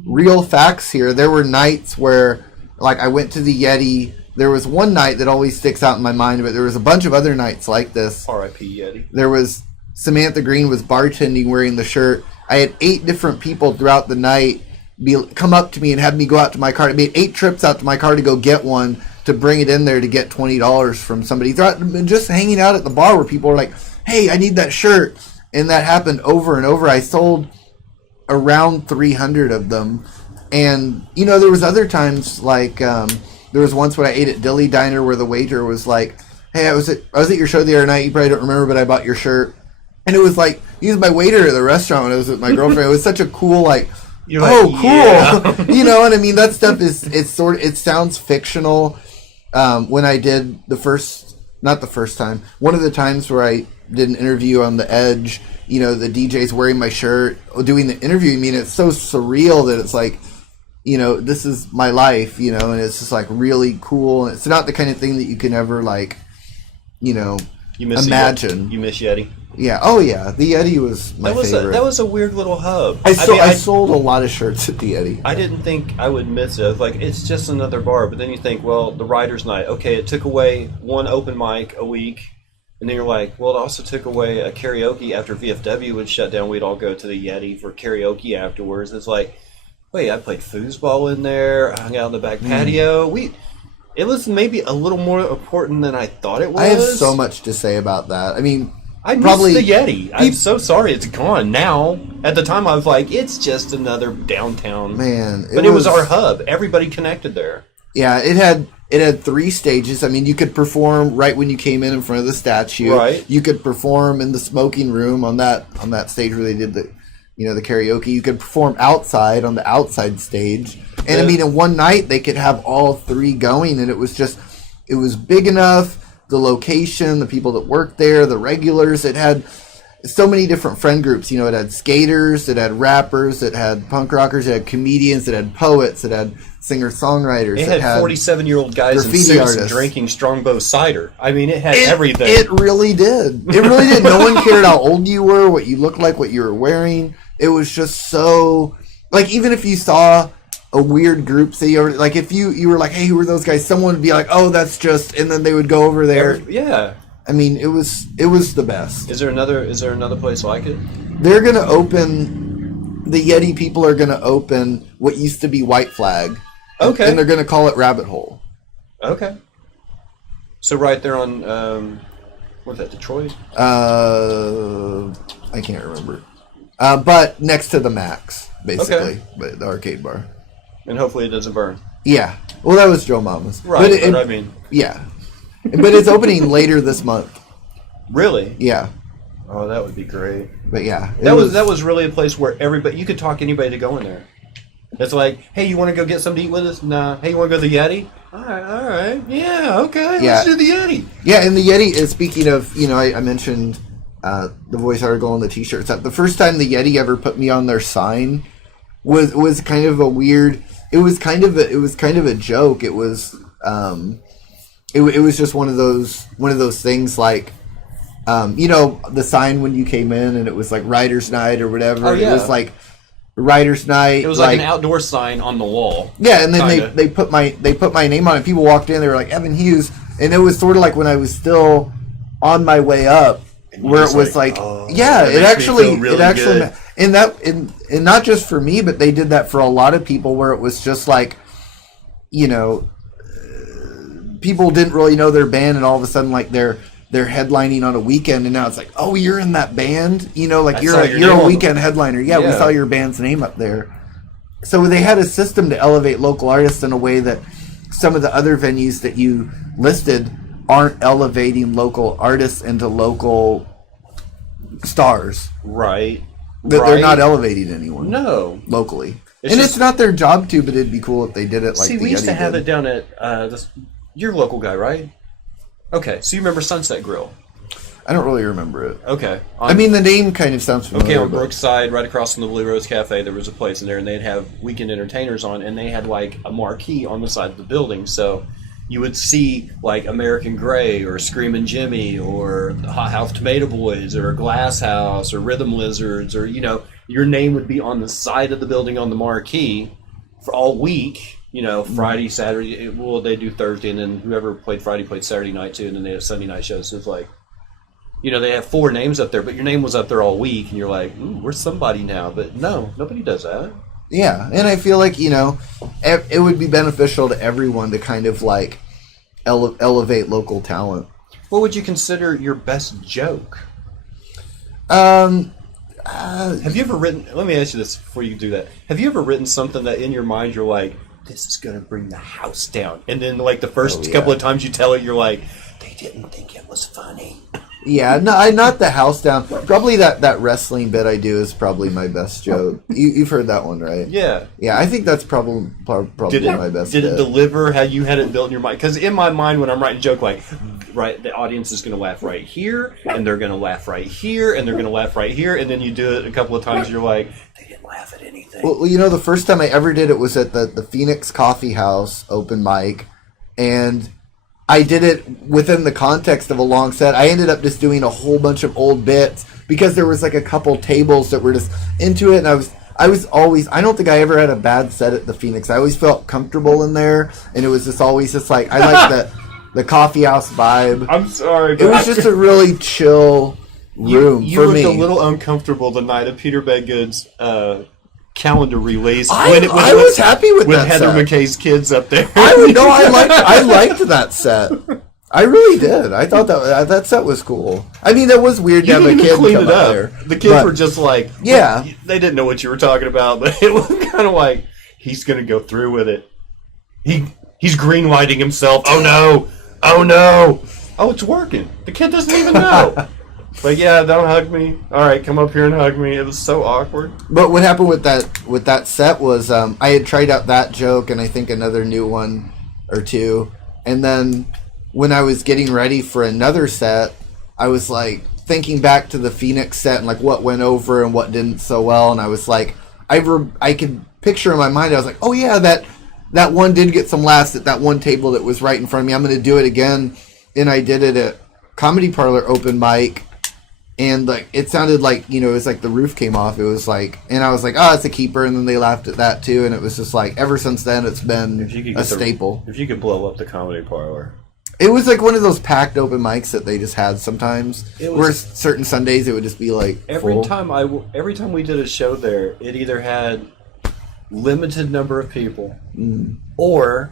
real facts here. There were nights where, like, I went to the Yeti. There was one night that always sticks out in my mind, but there was a bunch of other nights like this. R.I.P. Yeti. There was Samantha Green was bartending wearing the shirt. I had 8 different people throughout the night come up to me and have me go out to my car. I made 8 trips out to my car to go get one, to bring it in there to get $20 from somebody. Just hanging out at the bar where people were like, hey, I need that shirt. And that happened over and over. I sold around 300 of them. And, you know, there was other times, like, there was once when I ate at Dilly Diner where the waiter was like, hey, I was at your show the other night. You probably don't remember, but I bought your shirt. And it was like, he was my waiter at the restaurant when I was with my girlfriend. It was such a cool, like, You're oh, like, cool. yeah. You know what I mean? That stuff it sounds fictional. When I did not the first time, one of the times where I did an interview on The Edge, you know, the DJ's wearing my shirt, doing the interview. I mean, it's so surreal that it's like, you know, this is my life, you know, and it's just like really cool. And it's not the kind of thing that you can ever, like, you know, imagine. You miss Yeti? Yeah. Oh, yeah. The Yeti was my favorite. That was a weird little hub. I sold a lot of shirts at the Yeti. I didn't think I would miss it. Like, it's just another bar. But then you think, well, the Writers' Night. Okay, it took away one open mic a week. And then you're like, well, it also took away a karaoke after VFW would shut down. We'd all go to the Yeti for karaoke afterwards. It's like, wait, I played foosball in there. I hung out in the back patio. It was maybe a little more important than I thought it was. I have so much to say about that. I mean, I miss the Yeti. I'm so sorry it's gone now. At the time, I was like, it's just another downtown. Man. But it was our hub. Everybody connected there. Yeah, it had 3 stages. I mean, you could perform right when you came in front of the statue. Right. You could perform in the smoking room on that stage where they did the karaoke. You could perform outside on the outside stage. And I mean, in one night they could have all 3 going, and it was big enough. The location, the people that worked there, the regulars. It had so many different friend groups. You know, it had skaters, it had rappers, it had punk rockers, it had comedians, it had poets, it had singer-songwriters. It had 47-year-old guys in suits drinking Strongbow cider. I mean, it had everything. It really did. It really did. No one cared how old you were, what you looked like, what you were wearing. It was just so... Like, even if you saw a weird group, say, or like if you were like, hey, who are those guys? Someone would be like, oh, that's just... And then they would go over there. Yeah. I mean, it was the best. Is there another place like it? They're going to open... The Yeti people are going to open what used to be White Flag. Okay. And they're going to call it Rabbit Hole. Okay. So right there on, what's that, Detroit? I can't remember. But next to the Max, basically. Okay. But the arcade bar. And hopefully it doesn't burn. Yeah. Well, that was Joe Mama's. Right, but I mean... Yeah. But it's opening later this month. Really? Yeah. Oh, that would be great. But yeah. That was really a place where you could talk anybody to go in there. It's like, hey, you want to go get something to eat with us? Nah. Hey, you want to go to the Yeti? All right. Yeah, okay. Yeah. Let's do the Yeti. Yeah, and the Yeti is, speaking of, you know, I mentioned the voice article and the T-shirts. The first time the Yeti ever put me on their sign was kind of a weird. It was kind of a joke. It was it was just one of those things like. You know, the sign when you came in and it was like Writers' Night or whatever. Oh, yeah. It was like Writers' Night. It was like an outdoor sign on the wall. Yeah, and then they put my name on it. People walked in, they were like Evan Hughes, and it was sort of like when I was still on my way up, where it was like yeah, it actually and not just for me, but they did that for a lot of people where it was just like, you know, people didn't really know their band, and all of a sudden like they're headlining on a weekend, and now it's like, oh, you're in that band, you know, like you're a weekend headliner. Yeah, we saw your band's name up there. So they had a system to elevate local artists in a way that some of the other venues that you listed aren't elevating local artists into local stars. Right. They're not elevating anyone. No. Locally. It's not their job to, but it'd be cool if they did it like we used to have it down at your local guy, right? Okay, so you remember Sunset Grill? I don't really remember it. Okay. I mean, the name kind of sounds familiar. Okay, on Brookside, right across from the Blue Rose Cafe, there was a place in there, and they'd have weekend entertainers on, and they had like a marquee on the side of the building. So you would see like American Gray or Screamin' Jimmy or Hot House Tomato Boys or Glass House or Rhythm Lizards, or your name would be on the side of the building on the marquee for all week. Friday, Saturday. Well, they do Thursday, and then whoever played Friday played Saturday night too, and then they have Sunday night shows. So it's like, they have 4 names up there, but your name was up there all week, and you're like, ooh, we're somebody now. But no, nobody does that. Yeah, and I feel like, it would be beneficial to everyone to kind of like elevate local talent. What would you consider your best joke? Have you ever written, let me ask you this before you do that. Have you ever written something that in your mind you're like, this is going to bring the house down? And then like the first couple of times you tell it, you're like, they didn't think it was funny. Yeah, no, not the house down. Probably that wrestling bit I do is probably my best joke. You've heard that one, right? Yeah. Yeah, I think that's probably my best Did bit. it deliver how you had it built in your mind? Because in my mind, when I'm writing a joke, like, right, the audience is going to laugh right here, and they're going to laugh right here, and they're going to laugh right here, and then you do it a couple of times, you're like, they didn't laugh at anything. Well, the first time I ever did it was at the Phoenix Coffee House open mic, and I did it within the context of a long set. I ended up just doing a whole bunch of old bits because there was like a couple tables that were just into it, and I was always, I don't think I ever had a bad set at the Phoenix. I always felt comfortable in there, and it was just always just like, I like the coffee house vibe. I'm sorry. It was just a really chill room you for me. You looked a little uncomfortable the night of Peter Bedgood's calendar release. I was happy with that Heather set. McKay's kids up there. I liked that set. I really did. I thought that set was cool. I mean, that was weird to have a kid come up there. The kids were just like, yeah, they didn't know what you were talking about, but it was kind of like, he's going to go through with it. He's green lighting himself. Oh no! Oh, it's working. The kid doesn't even know. But yeah, don't hug me. All right, come up here and hug me. It was so awkward. But what happened with that set was I had tried out that joke and I think another new one or two, and then when I was getting ready for another set, I was like thinking back to the Phoenix set and like what went over and what didn't so well, and I was like, I could picture in my mind. I was like, oh yeah, that one did get some laughs at that one table that was right in front of me. I'm going to do it again, and I did it at Comedy Parlor open mic. And like it sounded like, it was like the roof came off. It was like, and I was like, oh, it's a keeper. And then they laughed at that too. And it was just like, ever since then, it's been a staple. If you could blow up the Comedy Parlor. It was like one of those packed open mics that they just had sometimes. Where certain Sundays it would just be like every time we did a show there, it either had limited number of people or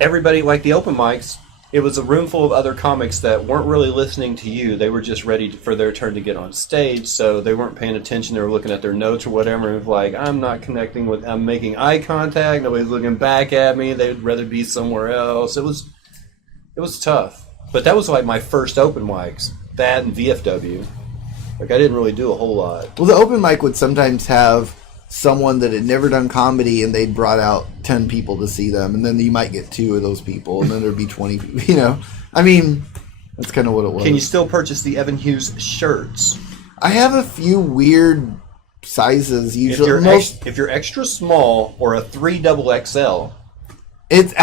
everybody, like the open mics, it was a room full of other comics that weren't really listening to you. They were just ready for their turn to get on stage, so they weren't paying attention. They were looking at their notes or whatever. It was like, I'm not connecting with, I'm making eye contact. Nobody's looking back at me. They'd rather be somewhere else. It was tough. But that was like my first open mics. That and VFW. Like, I didn't really do a whole lot. Well, the open mic would sometimes have someone that had never done comedy, and they'd brought out 10 people to see them, and then you might get 2 of those people, and then there'd be 20 people, I mean, that's kind of what it was. Can you still purchase the Evan Hughes shirts? I have a few weird sizes, usually. If you're extra small or a 3XXL, it's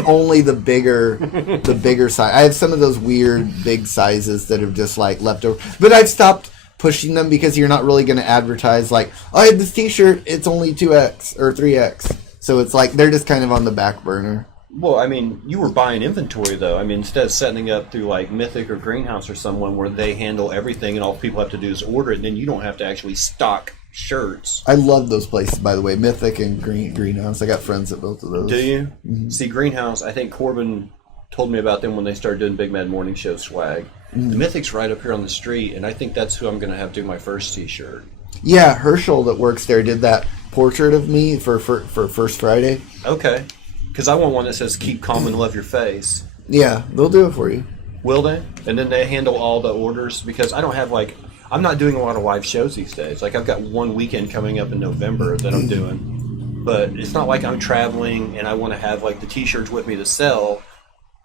only the bigger size. I have some of those weird big sizes that have just like left over, but I've stopped pushing them because you're not really going to advertise like, oh, I have this t-shirt, it's only 2X or 3X. So it's like they're just kind of on the back burner. Well, I mean, you were buying inventory though. I mean, instead of setting up through like Mythic or Greenhouse or someone where they handle everything and all people have to do is order it, and then you don't have to actually stock shirts. I love those places, by the way, Mythic and Greenhouse. I got friends at both of those. Do you? Mm-hmm. See, Greenhouse, I think Corbin told me about them when they started doing Big Mad Morning Show swag. The Mythic's right up here on the street, and I think that's who I'm going to have do my first t-shirt. Yeah, Herschel that works there did that portrait of me for First Friday. Okay. Because I want one that says, keep calm and love your face. Yeah, they'll do it for you. Will they? And then they handle all the orders? Because I don't have, like, I'm not doing a lot of live shows these days. Like, I've got one weekend coming up in November that I'm doing. But it's not like I'm traveling and I want to have, like, the t-shirts with me to sell.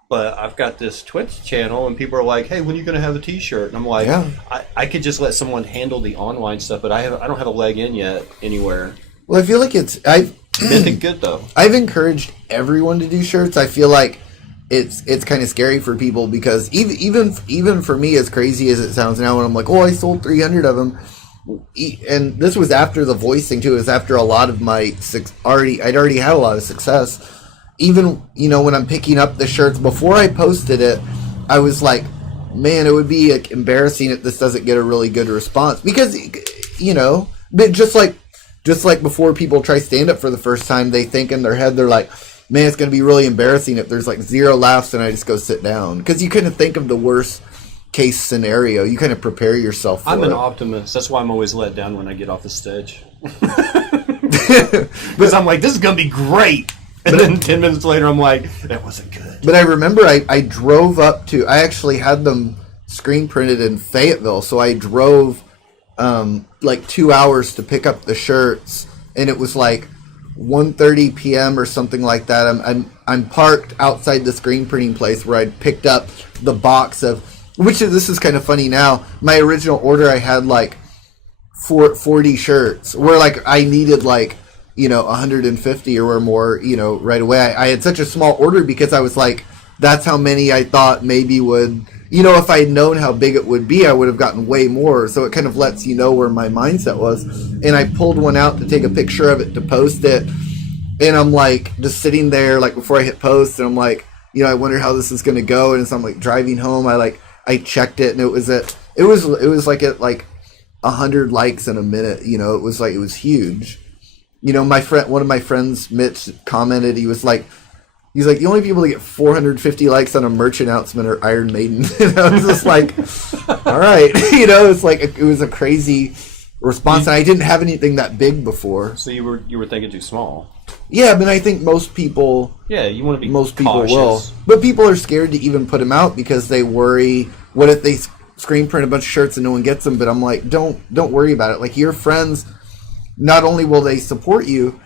But I've got this Twitch channel, and people are like, "Hey, when are you going to have a T-shirt?" And I'm like, yeah. I could just let someone handle the online stuff, but I don't have a leg in yet anywhere. Well, I feel like Mythic good though. I've encouraged everyone to do shirts. I feel like it's kind of scary for people because even for me, as crazy as it sounds now, when I'm like, oh, I sold 300 of them, and this was after the voice thing too. It was after a lot of my I'd already had a lot of success. Even when I'm picking up the shirts before I posted it, I was like, man, it would be like, embarrassing if this doesn't get a really good response because but just like before people try stand up for the first time, they think in their head they're like, man, it's going to be really embarrassing if there's like 0 laughs and I just go sit down. Because you kind of think of the worst case scenario. You kind of prepare yourself for it. I'm an optimist. That's why I'm always let down when I get off the stage. Because I'm like, this is going to be great. And then 10 minutes later, I'm like, that wasn't good. But I remember I drove up to, I actually had them screen printed in Fayetteville. So I drove like 2 hours to pick up the shirts. And it was like 1:30 p.m. or something like that. I'm parked outside the screen printing place where I'd picked up the box of, this is kind of funny now. My original order, I had like 40 shirts where like I needed like 150 or more right away. I had such a small order because I was like, that's how many I thought maybe would, if I had known how big it would be, I would have gotten way more. So it kind of lets you know where my mindset was. And I pulled one out to take a picture of it to post it. And I'm like, just sitting there, like before I hit post, and I'm like, I wonder how this is going to go. And as I'm like driving home, I checked it, and it was like at like 100 likes in a minute. It was huge. My friend, one of my friends, Mitch, commented, he's like, the only people that get 450 likes on a merch announcement are Iron Maiden. And I was just like, all right. It's like, it was a crazy response. And I didn't have anything that big before. So you were thinking too small. Yeah, but I think most people... Yeah, you want to be most cautious. People will. But people are scared to even put them out because they worry, what if they screen print a bunch of shirts and no one gets them? But I'm like, don't worry about it. Like, your friends, not only will they support you,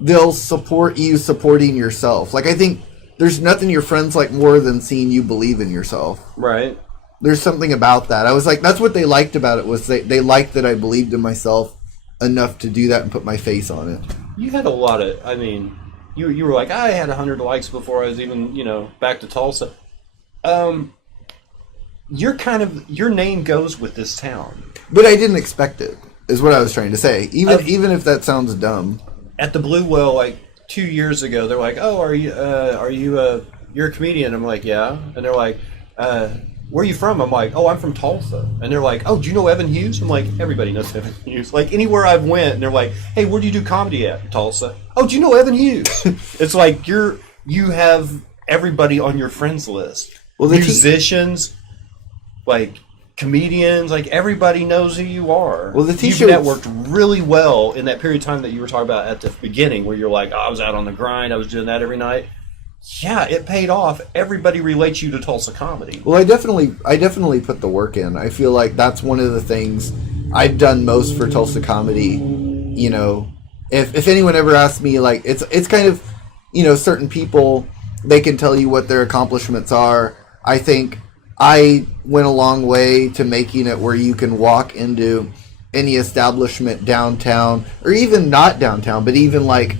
they'll support you supporting yourself. Like, I think there's nothing your friends like more than seeing you believe in yourself. Right. There's something about that. I was like, that's what they liked about it, was they liked that I believed in myself enough to do that and put my face on it. You had a lot of, you were like, I had 100 likes before I was even, back to Tulsa. Your name goes with this town. But I didn't expect it, is what I was trying to say. Even if that sounds dumb. At the Blue Whale, like 2 years ago, they're like, "Oh, you're a comedian?" I'm like, "Yeah." And they're like, "Where are you from?" I'm like, "Oh, I'm from Tulsa." And they're like, "Oh, do you know Evan Hughes?" I'm like, "Everybody knows Evan Hughes." Like, anywhere I've went, and they're like, "Hey, where do you do comedy at?" Tulsa. "Oh, do you know Evan Hughes?" It's like you have everybody on your friends list. Well, musicians, like comedians, like everybody knows who you are. Well, the T-shirts, you've networked really well in that period of time that you were talking about at the beginning, where you're like, oh, I was out on the grind, I was doing that every night. Yeah, it paid off. Everybody relates you to Tulsa comedy. Well, I definitely put the work in. I feel like that's one of the things I've done most for Tulsa comedy. If anyone ever asks me, like, it's kind of, certain people, they can tell you what their accomplishments are. I think I went a long way to making it where you can walk into any establishment downtown, or even not downtown, but even like,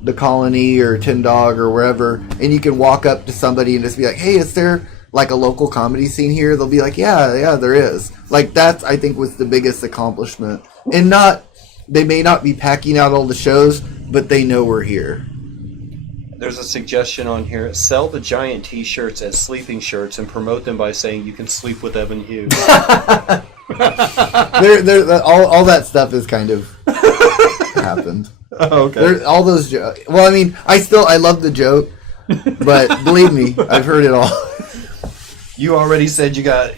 the Colony or Tin Dog or wherever, and you can walk up to somebody and just be like, hey, is there like a local comedy scene here? They'll be like, yeah, there is. Like, that's, I think, was the biggest accomplishment. And they may not be packing out all the shows, but they know we're here. There's a suggestion on here: sell the giant T-shirts as sleeping shirts and promote them by saying you can sleep with Evan Hughes. All that stuff has kind of happened. Oh, okay. All those jokes. Well, I love the joke, but believe me, I've heard it all. You already said you got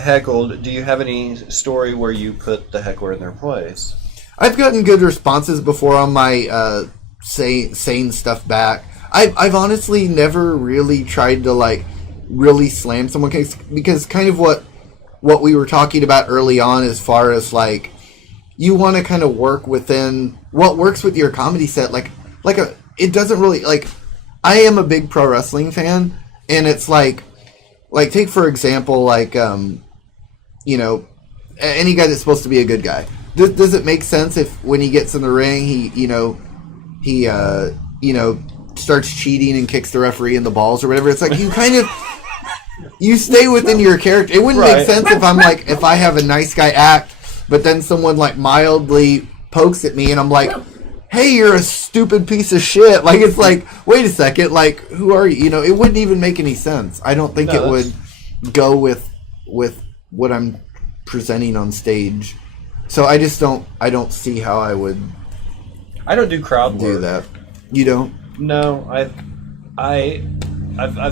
heckled. Do you have any story where you put the heckler in their place? I've gotten good responses before on my saying stuff back. I've honestly never really tried to like really slam someone, because kind of what we were talking about early on, as far as like, you want to kind of work within what works with your comedy set. It doesn't really, like, I am a big pro wrestling fan, and it's like take for example, like, any guy that's supposed to be a good guy. Does it make sense if when he gets in the ring, he starts cheating and kicks the referee in the balls or whatever. It's like you kind of you stay within your character. It wouldn't make sense if I'm like if I have a nice guy act, but then someone like mildly pokes at me and I'm like, hey, you're a stupid piece of shit. Like, it's like, wait a second, like, who are you? You know, it wouldn't even make any sense. I don't think it would go with what I'm presenting on stage. So I don't see how I would I don't do crowd do work. that. You don't? No, I've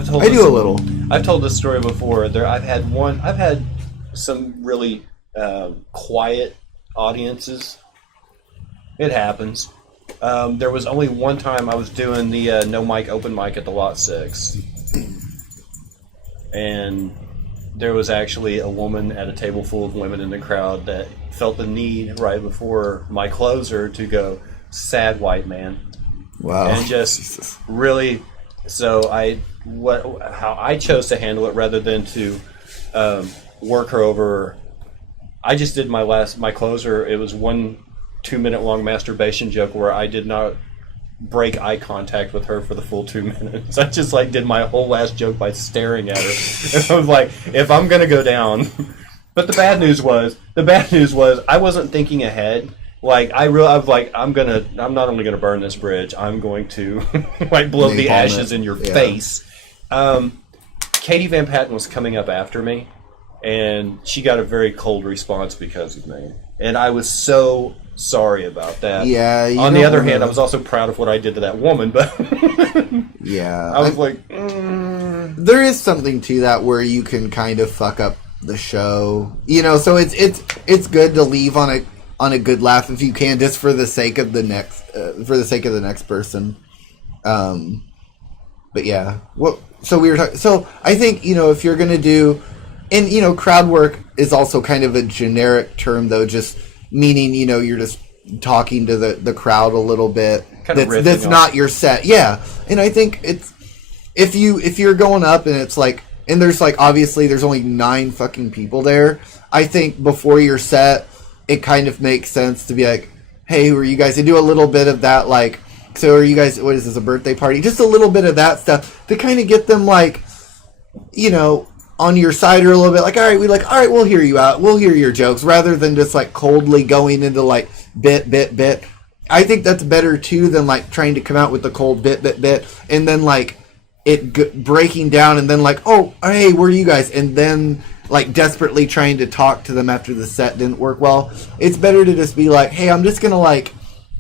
told I do a little. I've told this story before. I've had some really quiet audiences. It happens. There was only one time I was doing the no mic open mic at the Lot 6. And there was actually a woman at a table full of women in the crowd that felt the need right before my closer to go, sad white man. Wow. And just really, so how I chose to handle it rather than to work her over. I just did my closer. It was 2-minute long masturbation joke where I did not break eye contact with her for the full 2 minutes. I just did my whole last joke by staring at her. And I was like, if I'm gonna go down. But the bad news was I wasn't thinking ahead. I'm not only gonna burn this bridge, I'm going to blow the ashes in your face. Katie Van Patten was coming up after me, and she got a very cold response because of me. And I was so sorry about that. Yeah. On the other hand, I was also proud of what I did to that woman, but yeah, I was there is something to that where you can kind of fuck up the show, so it's good to leave on a good laugh if you can, just for the sake of the next person. But yeah, so we were talking. So I think if you're gonna do, and crowd work is also kind of a generic term though, just meaning you're just talking to the crowd a little bit. That's not your set. Yeah, and I think it's if you're going up and it's and there's obviously there's only 9 fucking people there. I think before your set, it kind of makes sense to be like, hey, who are you guys? And do a little bit of that, so are you guys, what is this, a birthday party? Just a little bit of that stuff to kind of get them on your side or a little bit all right, we'll hear you out. We'll hear your jokes rather than just coldly going into bit. I think that's better too than trying to come out with the cold bit and then it breaking down and then oh, hey, where are you guys? And then desperately trying to talk to them after the set didn't work well. It's better to just be hey, I'm just gonna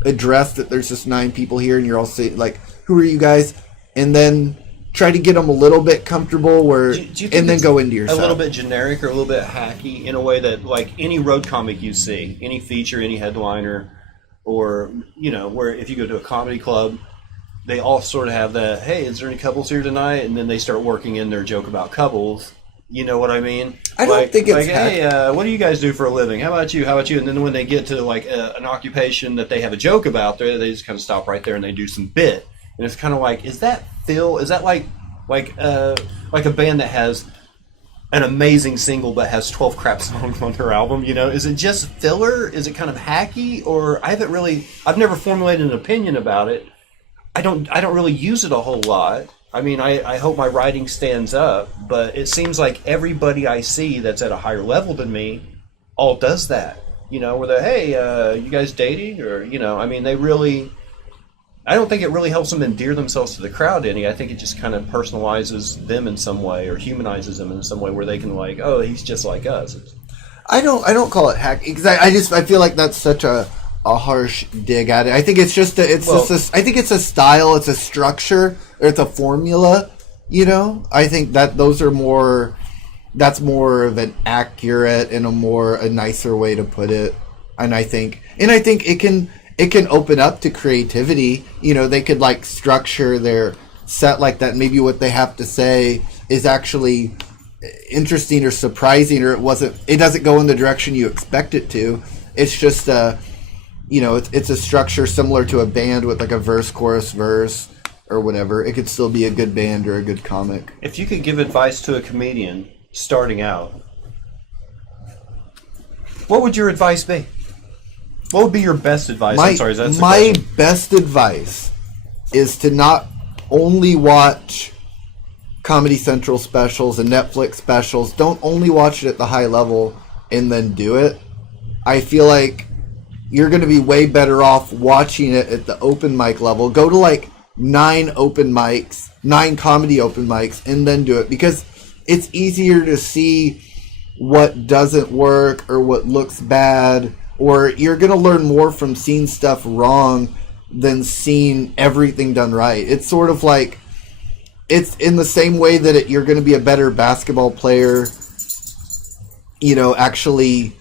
address that there's just 9 people here and you're all saying who are you guys? And then try to get them a little bit comfortable do you think and then go into your set. A little bit generic or a little bit hacky in a way that any road comic you see, any feature, any headliner, or where if you go to a comedy club, they all sort of have that, hey, is there any couples here tonight? And then they start working in their joke about couples. You know what I mean? I don't think it's hey, what do you guys do for a living? How about you? And then when they get to an occupation that they have a joke about, they just kind of stop right there and they do some bit. And it's kind of is that Phil? Is that like a band that has an amazing single but has 12 crap songs on their album? Is it just filler? Is it kind of hacky? Or I've never formulated an opinion about it. I don't really use it a whole lot. I mean, I hope my writing stands up, but it seems like everybody I see that's at a higher level than me all does that. Where they're, hey, you guys dating? Or, I don't think it really helps them endear themselves to the crowd any. I think it just kind of personalizes them in some way or humanizes them in some way where they can oh, he's just like us. I don't call it hack because I feel like that's such a harsh dig at it. I think it's just I think it's a style, it's a structure, or it's a formula. I think that that's more of an accurate and a nicer way to put it. And I think it can open up to creativity. They could structure their set like that. Maybe what they have to say is actually interesting or surprising, or it doesn't go in the direction you expect it to. It's just it's a structure similar to a band with a verse, chorus, verse, or whatever. It could still be a good band or a good comic. If you could give advice to a comedian starting out, what would your advice be? What would be your best advice? My best advice is to not only watch Comedy Central specials and Netflix specials. Don't only watch it at the high level and then do it. I feel like you're going to be way better off watching it at the open mic level. Go to like 9 comedy open mics, and then do it, because it's easier to see what doesn't work or what looks bad, or you're going to learn more from seeing stuff wrong than seeing everything done right. It's sort of like, it's in the same way that you're going to be a better basketball player, actually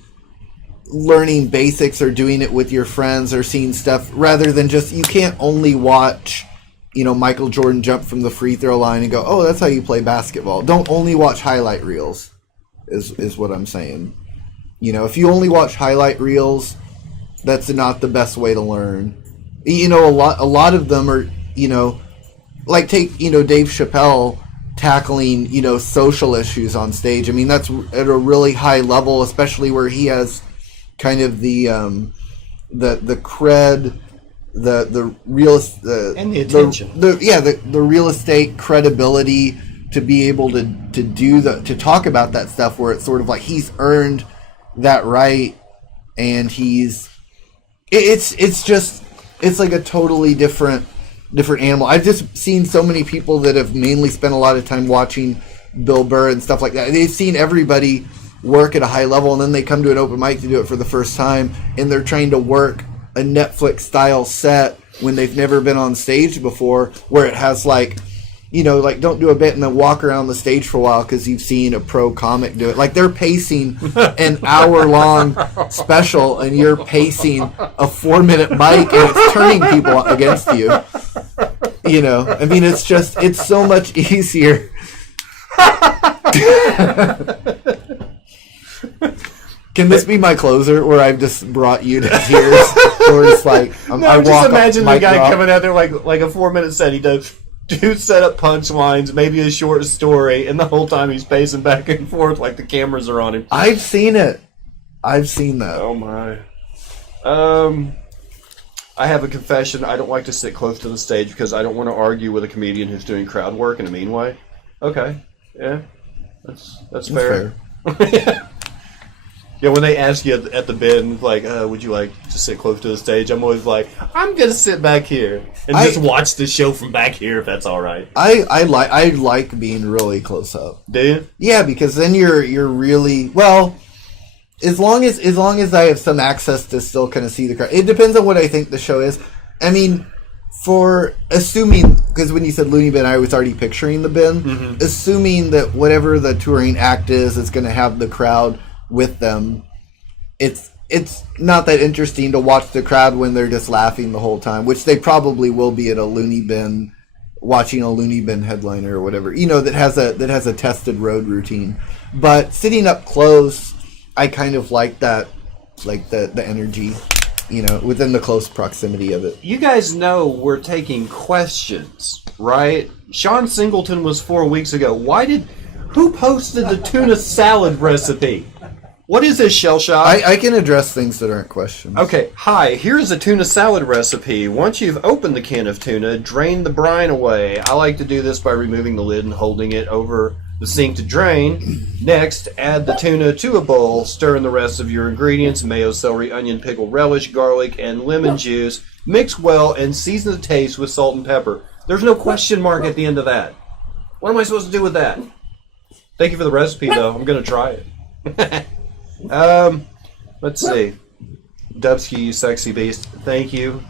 learning basics or doing it with your friends or seeing stuff, rather than just, you can't only watch, Michael Jordan jump from the free throw line and go, oh, that's how you play basketball. Don't only watch highlight reels, is what I'm saying. If you only watch highlight reels, that's not the best way to learn. A lot of them are, like take, Dave Chappelle tackling, social issues on stage. I mean, that's at a really high level, especially where he has kind of the cred, the real, and the attention. The real estate credibility to be able to talk about that stuff, where it's sort of like he's earned that right, and it's like a totally different animal. I've just seen so many people that have mainly spent a lot of time watching Bill Burr and stuff like that. They've seen everybody work at a high level, and then they come to an open mic to do it for the first time, and they're trying to work a Netflix style set when they've never been on stage before, where it has like, don't do a bit and then walk around the stage for a while because you've seen a pro comic do it. Like, they're pacing an hour-long special, and you're pacing a 4-minute mic, and it's turning people against you. I mean, it's so much easier. Can this be my closer, where I've just brought you to tears? Or it's like, I just imagine the guy coming out there like a 4-minute set. He does 2 setup punchlines, maybe a short story, and the whole time he's pacing back and forth like the cameras are on him. I've seen it. I've seen that. Oh my. I have a confession. I don't like to sit close to the stage because I don't want to argue with a comedian who's doing crowd work in a mean way. Okay. Yeah. That's fair. Yeah, when they ask you at the bin, like, would you like to sit close to the stage? I'm always like, I'm going to sit back here and just watch the show from back here, if that's all right. I like being really close up. Do you? Yeah, because then you're really, well, as long as I have some access to still kind of see the crowd. It depends on what I think the show is. I mean, for assuming, because when you said Looney Bin, I was already picturing the bin. Mm-hmm. Assuming that whatever the touring act is going to have the crowd with them, it's not that interesting to watch the crowd when they're just laughing the whole time, which they probably will be at a Looney Bin, watching a Looney Bin headliner or whatever, that has a tested road routine. But sitting up close, I kind of like that, like the energy, within the close proximity of it. You guys know we're taking questions, right? Sean Singleton was 4 weeks ago. Who posted the tuna salad recipe? What is this, Shell Shock? I can address things that aren't questions. Okay, hi, here's a tuna salad recipe. Once you've opened the can of tuna, drain the brine away. I like to do this by removing the lid and holding it over the sink to drain. Next, add the tuna to a bowl. Stir in the rest of your ingredients: mayo, celery, onion, pickle, relish, garlic, and lemon juice. Mix well and season to taste with salt and pepper. There's no question mark at the end of that. What am I supposed to do with that? Thank you for the recipe, though. I'm going to try it. Let's see. Dubsky, you sexy beast. Thank you.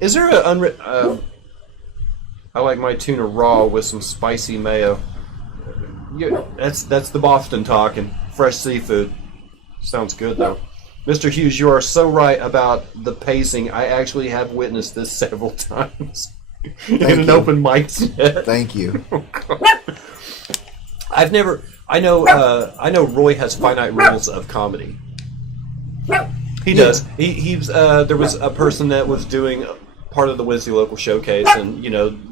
Is there a I like my tuna raw with some spicy mayo. Yeah, that's the Boston talking. Fresh seafood. Sounds good, though. Mr. Hughes, you are so right about the pacing. I actually have witnessed this several times in an open mic set. Thank you. I know Roy has finite rules of comedy. He does. He's there was a person that was doing part of the Wednesday Local Showcase, and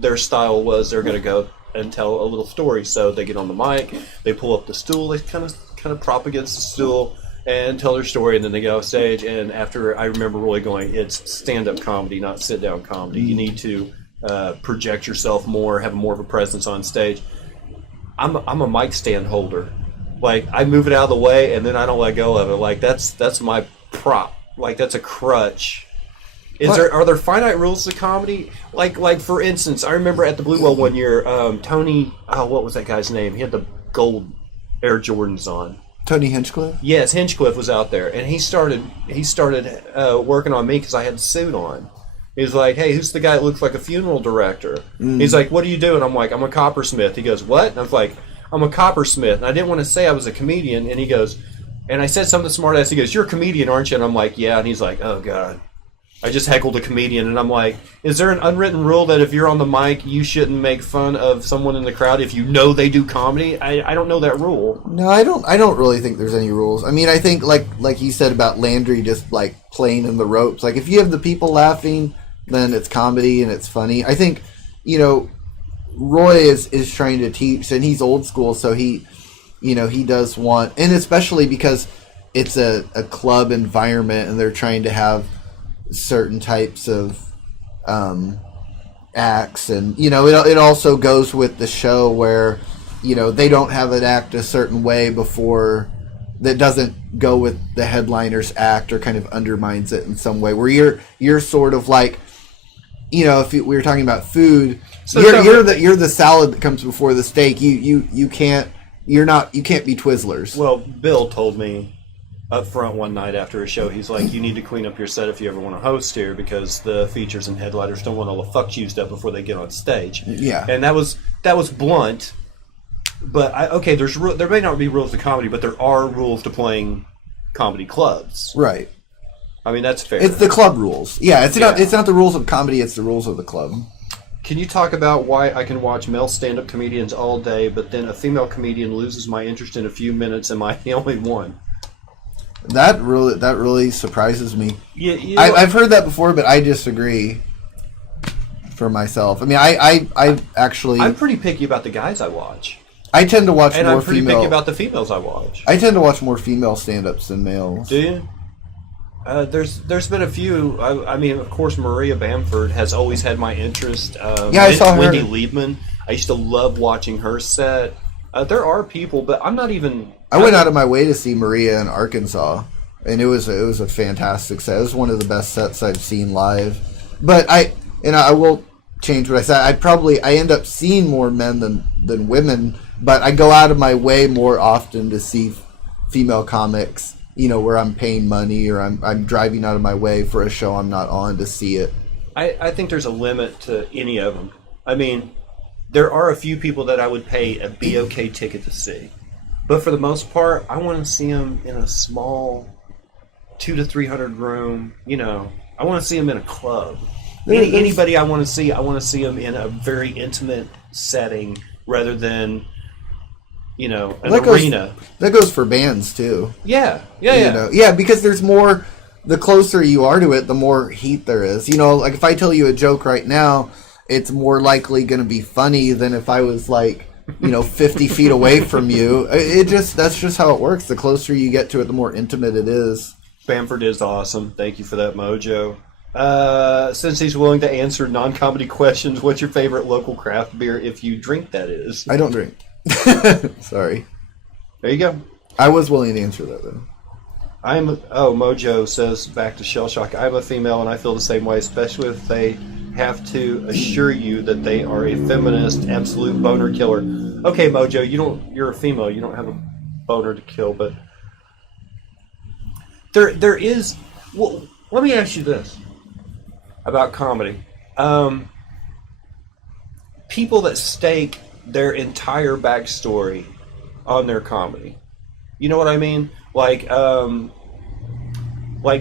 their style was they're going to go and tell a little story. So they get on the mic, they pull up the stool, they kind of prop against the stool, and tell their story, and then they get off stage. And after, I remember really going, it's stand-up comedy, not sit-down comedy. You need to project yourself more, have more of a presence on stage. I'm a mic stand holder. Like, I move it out of the way, and then I don't let go of it. Like, that's my prop. Like, that's a crutch. Are there finite rules to comedy? Like for instance, I remember at the Blue Well one year, Tony, what was that guy's name? He had the gold Air Jordans on. Tony Hinchcliffe? Yes, Hinchcliffe was out there, and he started working on me because I had the suit on. He was like, "Hey, who's the guy that looks like a funeral director?" He's like, "What do you do?" And I'm like, "I'm a coppersmith." He goes, "What?" And I was like, "I'm a coppersmith." And I didn't want to say I was a comedian, and he goes, and I said something smart ass. He goes, "You're a comedian, aren't you?" And I'm like, "Yeah." And he's like, "Oh God." I just heckled a comedian, and I'm like, is there an unwritten rule that if you're on the mic, you shouldn't make fun of someone in the crowd if you know they do comedy? I don't know that rule. No, I don't really think there's any rules. I mean, I think like you said about Landry just like playing in the ropes. Like if you have the people laughing, then it's comedy and it's funny. I think, Roy is trying to teach, and he's old school, so he does want, and especially because it's a club environment and they're trying to have certain types of acts, and it also goes with the show where they don't have it act a certain way before that doesn't go with the headliner's act or kind of undermines it in some way, where you're sort of like, if we were talking about food, so you're the salad that comes before the steak. You can't be Twizzlers. Well, Bill told me up front one night after a show, he's like, "You need to clean up your set if you ever want to host here, because the features and headliners don't want all the fuck used up before they get on stage." Yeah, and that was blunt. But there may not be rules to comedy, but there are rules to playing comedy clubs. Right. I mean, that's fair. It's the club rules. Yeah, it's not the rules of comedy. It's the rules of the club. Can you talk about why I can watch male stand-up comedians all day, but then a female comedian loses my interest in a few minutes? Am I the only one? That really surprises me. Yeah, I've heard that before, but I disagree. For myself, I mean, I actually, I'm pretty picky about the guys I watch. I tend to watch and more I'm pretty female. picky about the females I watch. I tend to watch more female stand-ups than males. Do you? There's been a few. I mean, of course, Maria Bamford has always had my interest. I saw her. Wendy Liebman. I used to love watching her set. There are people, but I'm not even. I went out of my way to see Maria in Arkansas, and it was a fantastic set. It was one of the best sets I've seen live. But I will change what I said. I end up seeing more men than women, but I go out of my way more often to see female comics. Where I'm paying money or I'm driving out of my way for a show I'm not on to see it. I think there's a limit to any of them. I mean, there are a few people that I would pay a BOK ticket to see. But for the most part, I want to see them in a small 200 to 300 room. I want to see them in a club. Anybody I want to see them in a very intimate setting rather than an arena. That goes for bands too. Yeah. Because there's more. The closer you are to it, the more heat there is. Like if I tell you a joke right now, it's more likely going to be funny than if I was 50 feet away from you. That's just how it works. The closer you get to it, the more intimate it is. Bamford is awesome. Thank you for that, Mojo. Since he's willing to answer non-comedy questions, what's your favorite local craft beer, if you drink, that is? I don't drink. Sorry. There you go. I was willing to answer that, though. Mojo says, back to Shell Shock, I'm a female and I feel the same way, especially if they have to assure you that they are a feminist, absolute boner killer. Okay, Mojo, you're a female, you don't have a boner to kill, but there is. Well, let me ask you this about comedy. People that stake their entire backstory on their comedy. You know what I mean? Like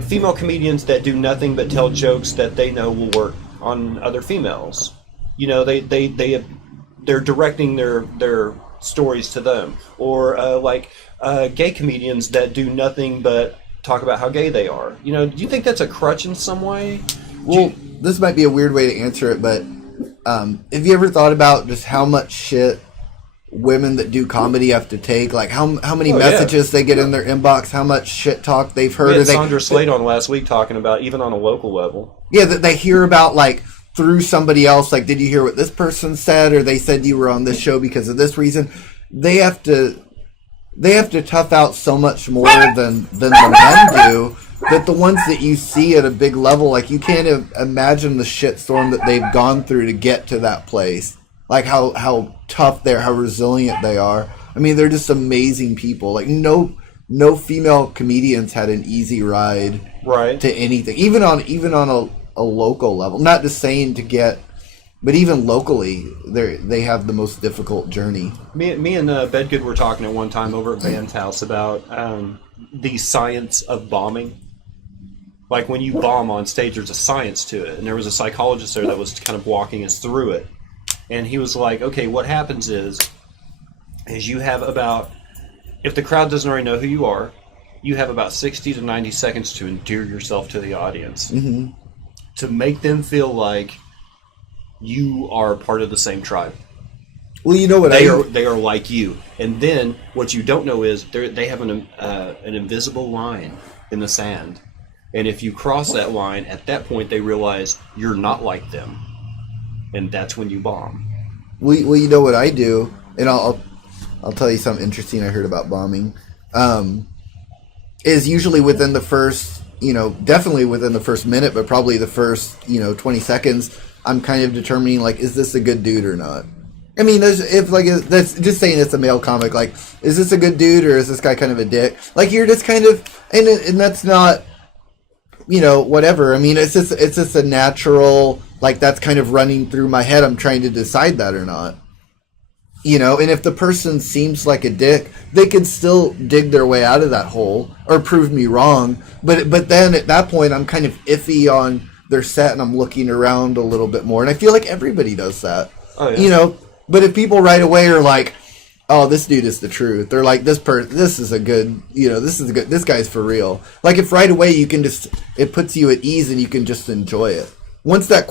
female comedians that do nothing but tell jokes that they know will work on other females. They're directing their stories to them. Or gay comedians that do nothing but talk about how gay they are. Do you think that's a crutch in some way? Well, this might be a weird way to answer it, but have you ever thought about just how much shit women that do comedy have to take, like how many Oh, messages they get in their inbox, how much shit talk they've heard. We had or Sandra Slade on last week talking about, even on a local level. Yeah, that they hear about, like, through somebody else, like, did you hear what this person said, or they said you were on this show because of this reason. They have to tough out so much more than the men do, that the ones that you see at a big level, like, you can't imagine the shitstorm that they've gone through to get to that place. Like, how tough they're, how resilient they are. I mean, they're just amazing people. Like, no female comedians had an easy ride to anything, even on a local level. Not just saying to get, but even locally, they have the most difficult journey. Me and Bedgood were talking at one time over at Van's house about the science of bombing. Like, when you bomb on stage, there's a science to it. And there was a psychologist there that was kind of walking us through it. And he was like, okay, what happens is you have about, if the crowd doesn't already know who you are, you have about 60 to 90 seconds to endear yourself to the audience. Mm-hmm. To make them feel like you are part of the same tribe. Well, you know what they are like you. And then what you don't know is they have an invisible line in the sand. And if you cross that line, at that point they realize you're not like them. And that's when you bomb. Well, you know what I do, and I'll tell you something interesting I heard about bombing. Is usually within the first, definitely within the first minute, but probably the first, 20 seconds, I'm kind of determining, like, is this a good dude or not? I mean, that's just saying it's a male comic. Like, is this a good dude or is this guy kind of a dick? Like, you're just kind of, and that's not, whatever. I mean, it's just a natural, like, that's kind of running through my head. I'm trying to decide that or not. And if the person seems like a dick, they can still dig their way out of that hole or prove me wrong. But then at that point, I'm kind of iffy on their set and I'm looking around a little bit more. And I feel like everybody does that. Oh, yeah. But if people right away are like, oh, this dude is the truth. They're like, this is a good, this guy's for real. Like, if right away it puts you at ease and you can just enjoy it. Once the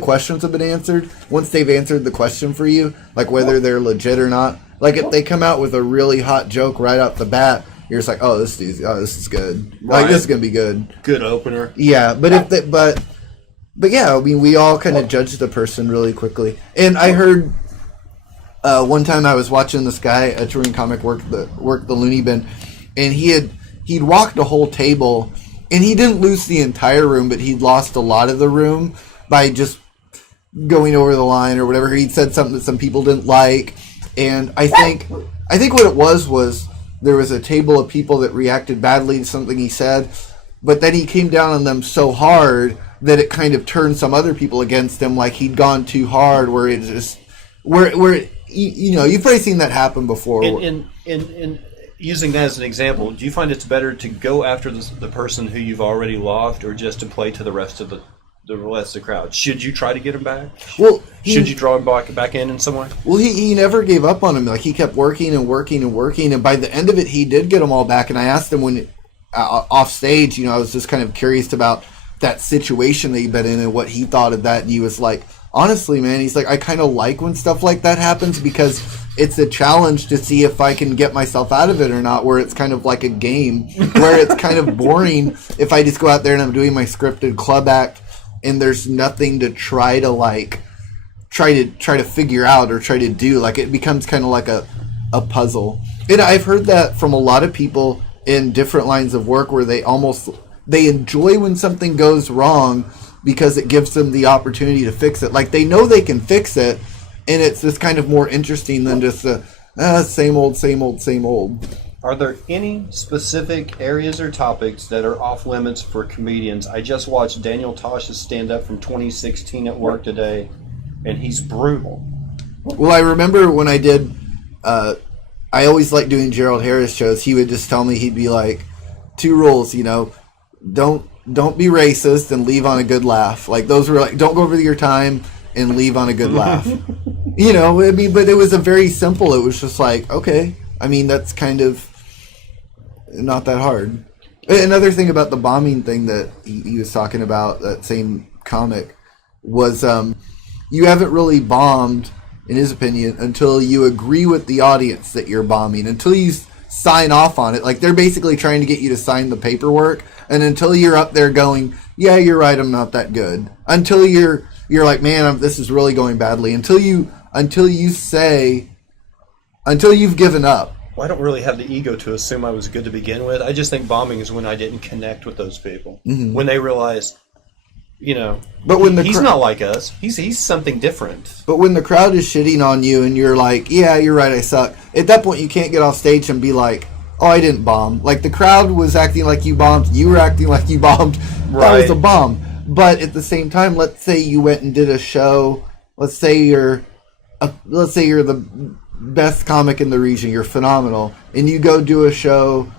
questions have been answered, once they've answered the question for you, like whether they're legit or not, like if they come out with a really hot joke right off the bat, you're just like, this is good. Right. Like, this is gonna be good. Good opener. Yeah, but yeah, I mean, we all kind of judge the person really quickly. And I heard one time I was watching this guy, a touring comic, work the Looney Bin, and he'd walked a whole table. And he didn't lose the entire room, but he'd lost a lot of the room by just going over the line or whatever. He'd said something that some people didn't like. And I think what it was there was a table of people that reacted badly to something he said, but then he came down on them so hard that it kind of turned some other people against him, like he'd gone too hard, where it just you've probably seen that happen before. In using that as an example, do you find it's better to go after the person who you've already lost, or just to play to the rest of the crowd? Should you try to get him back? Well, should you draw him back in some way? Well, he never gave up on him. Like, he kept working and working and working, and by the end of it, he did get them all back. And I asked him when off stage, I was just kind of curious about that situation that he'd been in and what he thought of that. And he was like, honestly, man, he's like, I kind of like when stuff like that happens because it's a challenge to see if I can get myself out of it or not, where it's kind of like a game, where it's kind of boring if I just go out there and I'm doing my scripted club act and there's nothing to try to figure out or try to do. Like, it becomes kind of like a puzzle. And I've heard that from a lot of people in different lines of work, where they enjoy when something goes wrong because it gives them the opportunity to fix it. Like, they know they can fix it, and it's just kind of more interesting than just the same old. Are there any specific areas or topics that are off limits for comedians? I just watched Daniel Tosh's stand-up from 2016 at work today, and he's brutal. Well, I remember when I did, I always liked doing Gerald Harris shows. He would just tell me, he'd be like, 2 rules, don't be racist and leave on a good laugh. Like, those were like, don't go over your time and leave on a good laugh. I mean, but it was a very simple, it was just like, okay, I mean, that's kind of not that hard. Another thing about the bombing thing that he was talking about, that same comic, was you haven't really bombed in his opinion, until you agree with the audience that you're bombing, until you sign off on it. Like, they're basically trying to get you to sign the paperwork, and until you're up there going, yeah, you're right, I'm not that good. Until you're like, man, this is really going badly. Until you've given up. Well, I don't really have the ego to assume I was good to begin with. I just think bombing is when I didn't connect with those people. Mm-hmm. When they realized, but when he's not like us. He's something different. But when the crowd is shitting on you and you're like, yeah, you're right, I suck. At that point, you can't get off stage and be like, oh, I didn't bomb. Like, the crowd was acting like you bombed. You were acting like you bombed. That was a bomb. But at the same time, let's say you went and did a show. Let's say you're the best comic in the region. You're phenomenal. And you go do a show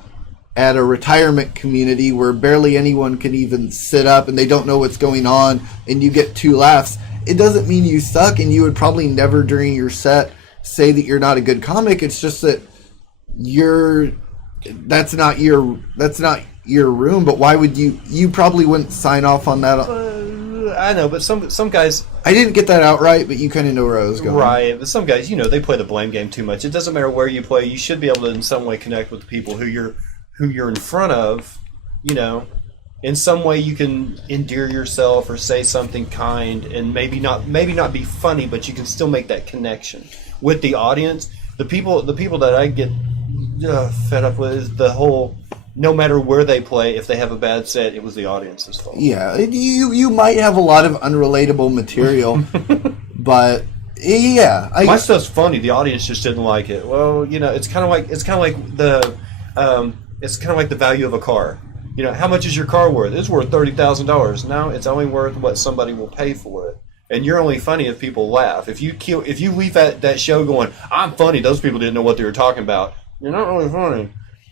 at a retirement community where barely anyone can even sit up and they don't know what's going on, and you get 2 laughs. It doesn't mean you suck, and you would probably never during your set say that you're not a good comic. It's just that that's not your room. But why would you probably wouldn't sign off on that. I know, but some guys... I didn't get that out right, but you kind of know where I was going. Right, but some guys, they play the blame game too much. It doesn't matter where you play. You should be able to in some way connect with the people who you're in front of. In some way you can endear yourself or say something kind, and maybe not be funny, but you can still make that connection with the audience. The people that I get fed up with is the whole... No matter where they play, if they have a bad set, it was the audience's fault. Yeah, you might have a lot of unrelatable material, but yeah, my stuff's funny. The audience just didn't like it. Well, it's kind of like the value of a car. How much is your car worth? It's worth $30,000. No, it's only worth what somebody will pay for it. And you're only funny if people laugh. If you leave that show going, I'm funny, those people didn't know what they were talking about. You're not really funny.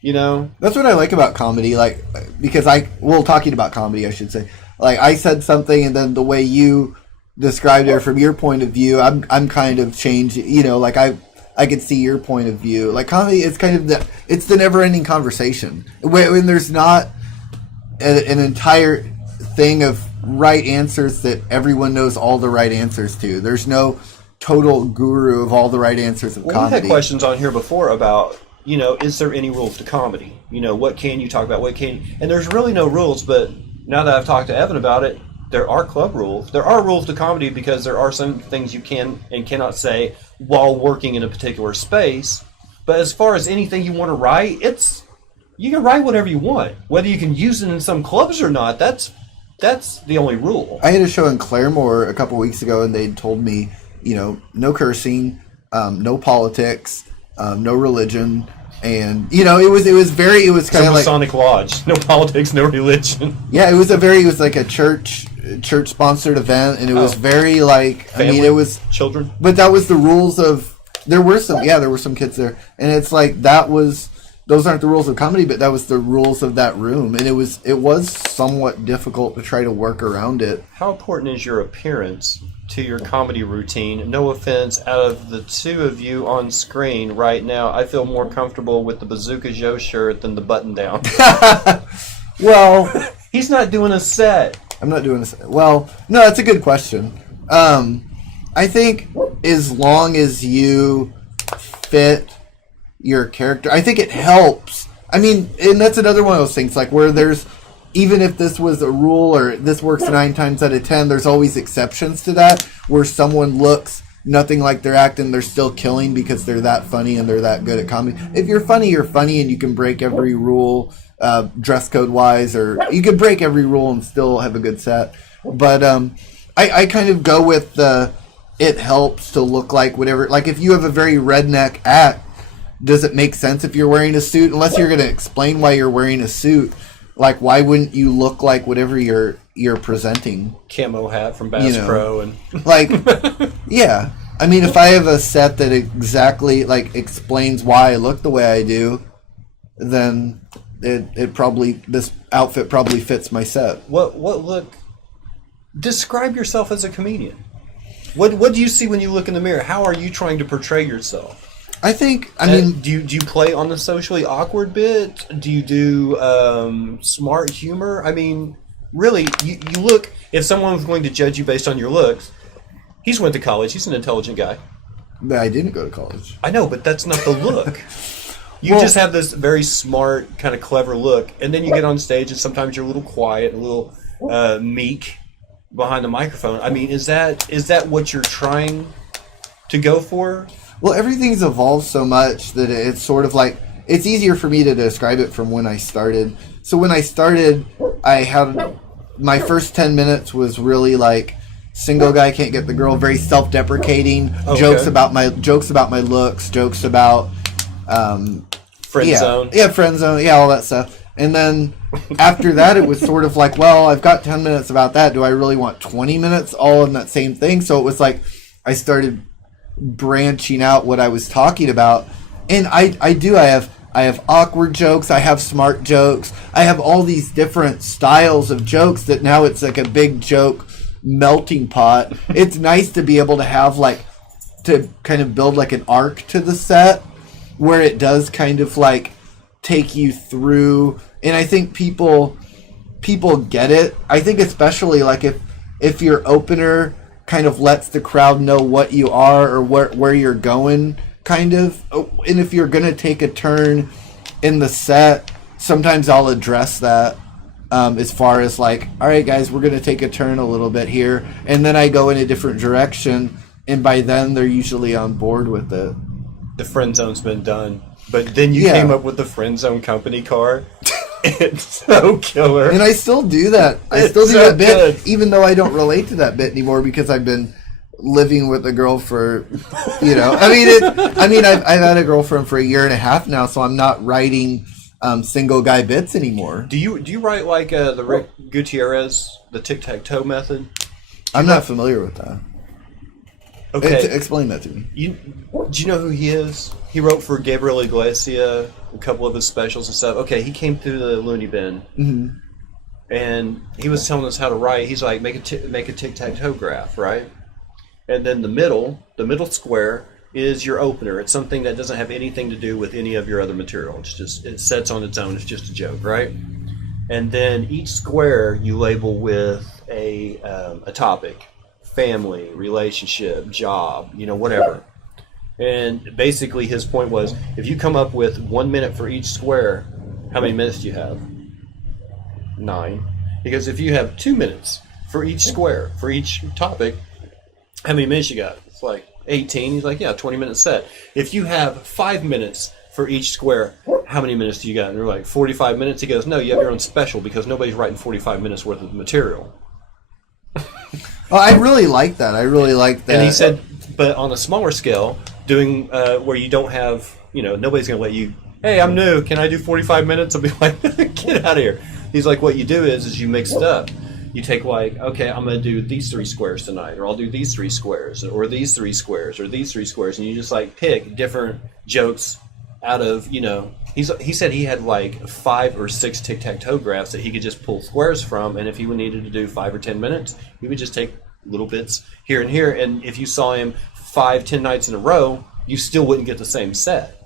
That's what I like about comedy, like, because talking about comedy, I should say, like, I said something, and then the way you described it from your point of view, I'm kind of changed, like, I could see your point of view. Like, comedy, it's kind of it's the never-ending conversation, when there's not an entire thing of right answers that everyone knows all the right answers to. There's no total guru of all the right answers of comedy. We've had questions on here before about, is there any rules to comedy? What can you talk about? What can you... And there's really no rules, but now that I've talked to Evan about it, there are club rules. There are rules to comedy because there are some things you can and cannot say while working in a particular space. But as far as anything you want to write, you can write whatever you want. Whether you can use it in some clubs or not, that's the only rule. I had a show in Claremore a couple weeks ago, and they told me, no cursing, no politics, no religion, and it was kind of like Masonic Lodge, no politics, no religion. Yeah, it was like a church sponsored event, and it was very like family, it was children, but that was the rules of. There were some kids there, and it's like those aren't the rules of comedy, but that was the rules of that room, and it was somewhat difficult to try to work around it. How important is your appearance to your comedy routine? No offense, out of the 2 of you on screen right now, I feel more comfortable with the Bazooka Joe shirt than the button down. Well, he's not doing a set. I'm not doing a set. Well, no, that's a good question. I think as long as you fit your character, I think it helps. I mean, and that's another one of those things, like, where there's, even if this was a rule or this works 9 times out of 10, there's always exceptions to that, where someone looks nothing like they're acting, they're still killing because they're that funny and they're that good at comedy. If you're funny, and you can break every rule, dress code wise, or you can break every rule and still have a good set. But I kind of go with it helps to look like whatever. Like, if you have a very redneck act, does it make sense if you're wearing a suit? Unless you're going to explain why you're wearing a suit. Like, why wouldn't you look like whatever you're presenting? Camo hat from Bass Pro and like, yeah. I mean, if I have a set that exactly like explains why I look the way I do, then this outfit probably fits my set. What look? Describe yourself as a comedian. What do you see when you look in the mirror? How are you trying to portray yourself? I think, I mean... Do you play on the socially awkward bit? Do you do smart humor? I mean, really, you look... If someone was going to judge you based on your looks, he's went to college, he's an intelligent guy. But I didn't go to college. I know, but that's not the look. You just have this very smart, kind of clever look, and then you get on stage, and sometimes you're a little quiet, a little meek behind the microphone. I mean, is that what you're trying to go for? Well, everything's evolved so much that it's sort of like, it's easier for me to describe it from when I started. So when I started, I had my first 10 minutes was really like single guy can't get the girl, very self-deprecating, jokes about my looks, jokes about friend zone. Yeah, friend zone, yeah, all that stuff. And then after that, it was sort of like, well, I've got 10 minutes about that. Do I really want 20 minutes all in that same thing? So it was like I started branching out what I was talking about. And I have awkward jokes. I have smart jokes. I have all these different styles of jokes that now it's like a big joke melting pot. It's nice to be able to have like, to kind of build like an arc to the set where it does kind of like take you through. And I think people get it. I think especially like if your opener kind of lets the crowd know what you are or where you're going, kind of. And if you're going to take a turn in the set, sometimes I'll address that as far as like, all right, guys, we're going to take a turn a little bit here. And then I go in a different direction. And by then, they're usually on board with it. The friend zone's been done. But then you came up with the friend zone company car. It's so killer. And I still do that. I still do that bit, even though I don't relate to that bit anymore because I've been living with a girl for, I've had a girlfriend for 1.5 years now, so I'm not writing single guy bits anymore. Do you write like the Rick Gutierrez, the tic-tac-toe method? I'm not familiar with that. Okay. Explain that to me. Do you know who he is? He wrote for Gabriel Iglesias, a couple of his specials and stuff. Okay, he came through the Looney Bin, and he was telling us how to write. He's like, make a tic-tac-toe graph, right? And then the middle square is your opener. It's something that doesn't have anything to do with any of your other material. It sets on its own. It's just a joke, right? And then each square you label with a topic. Family, relationship, job, whatever. And basically his point was, if you come up with 1 minute for each square, how many minutes do you have? 9. Because if you have 2 minutes for each square, for each topic, how many minutes you got? It's like 18. He's like, yeah, 20-minute set. If you have 5 minutes for each square, how many minutes do you got? And we're like, 45 minutes. He goes, no, you have your own special because nobody's writing 45 minutes worth of material. Well, I really like that. And he said, but on a smaller scale, doing where you don't have, nobody's going to let you, hey, I'm new, can I do 45 minutes? I'll be like, get out of here. He's like, what you do is you mix it up. You take like, okay, I'm going to do these 3 squares tonight, or I'll do these 3 squares, or these 3 squares, or these 3 squares, and you just like pick different jokes out of, he said he had like 5 or 6 tic-tac-toe graphs that he could just pull squares from, and if he needed to do 5 or 10 minutes, he would just take little bits here and here, and if you saw him 5-10 nights in a row, you still wouldn't get the same set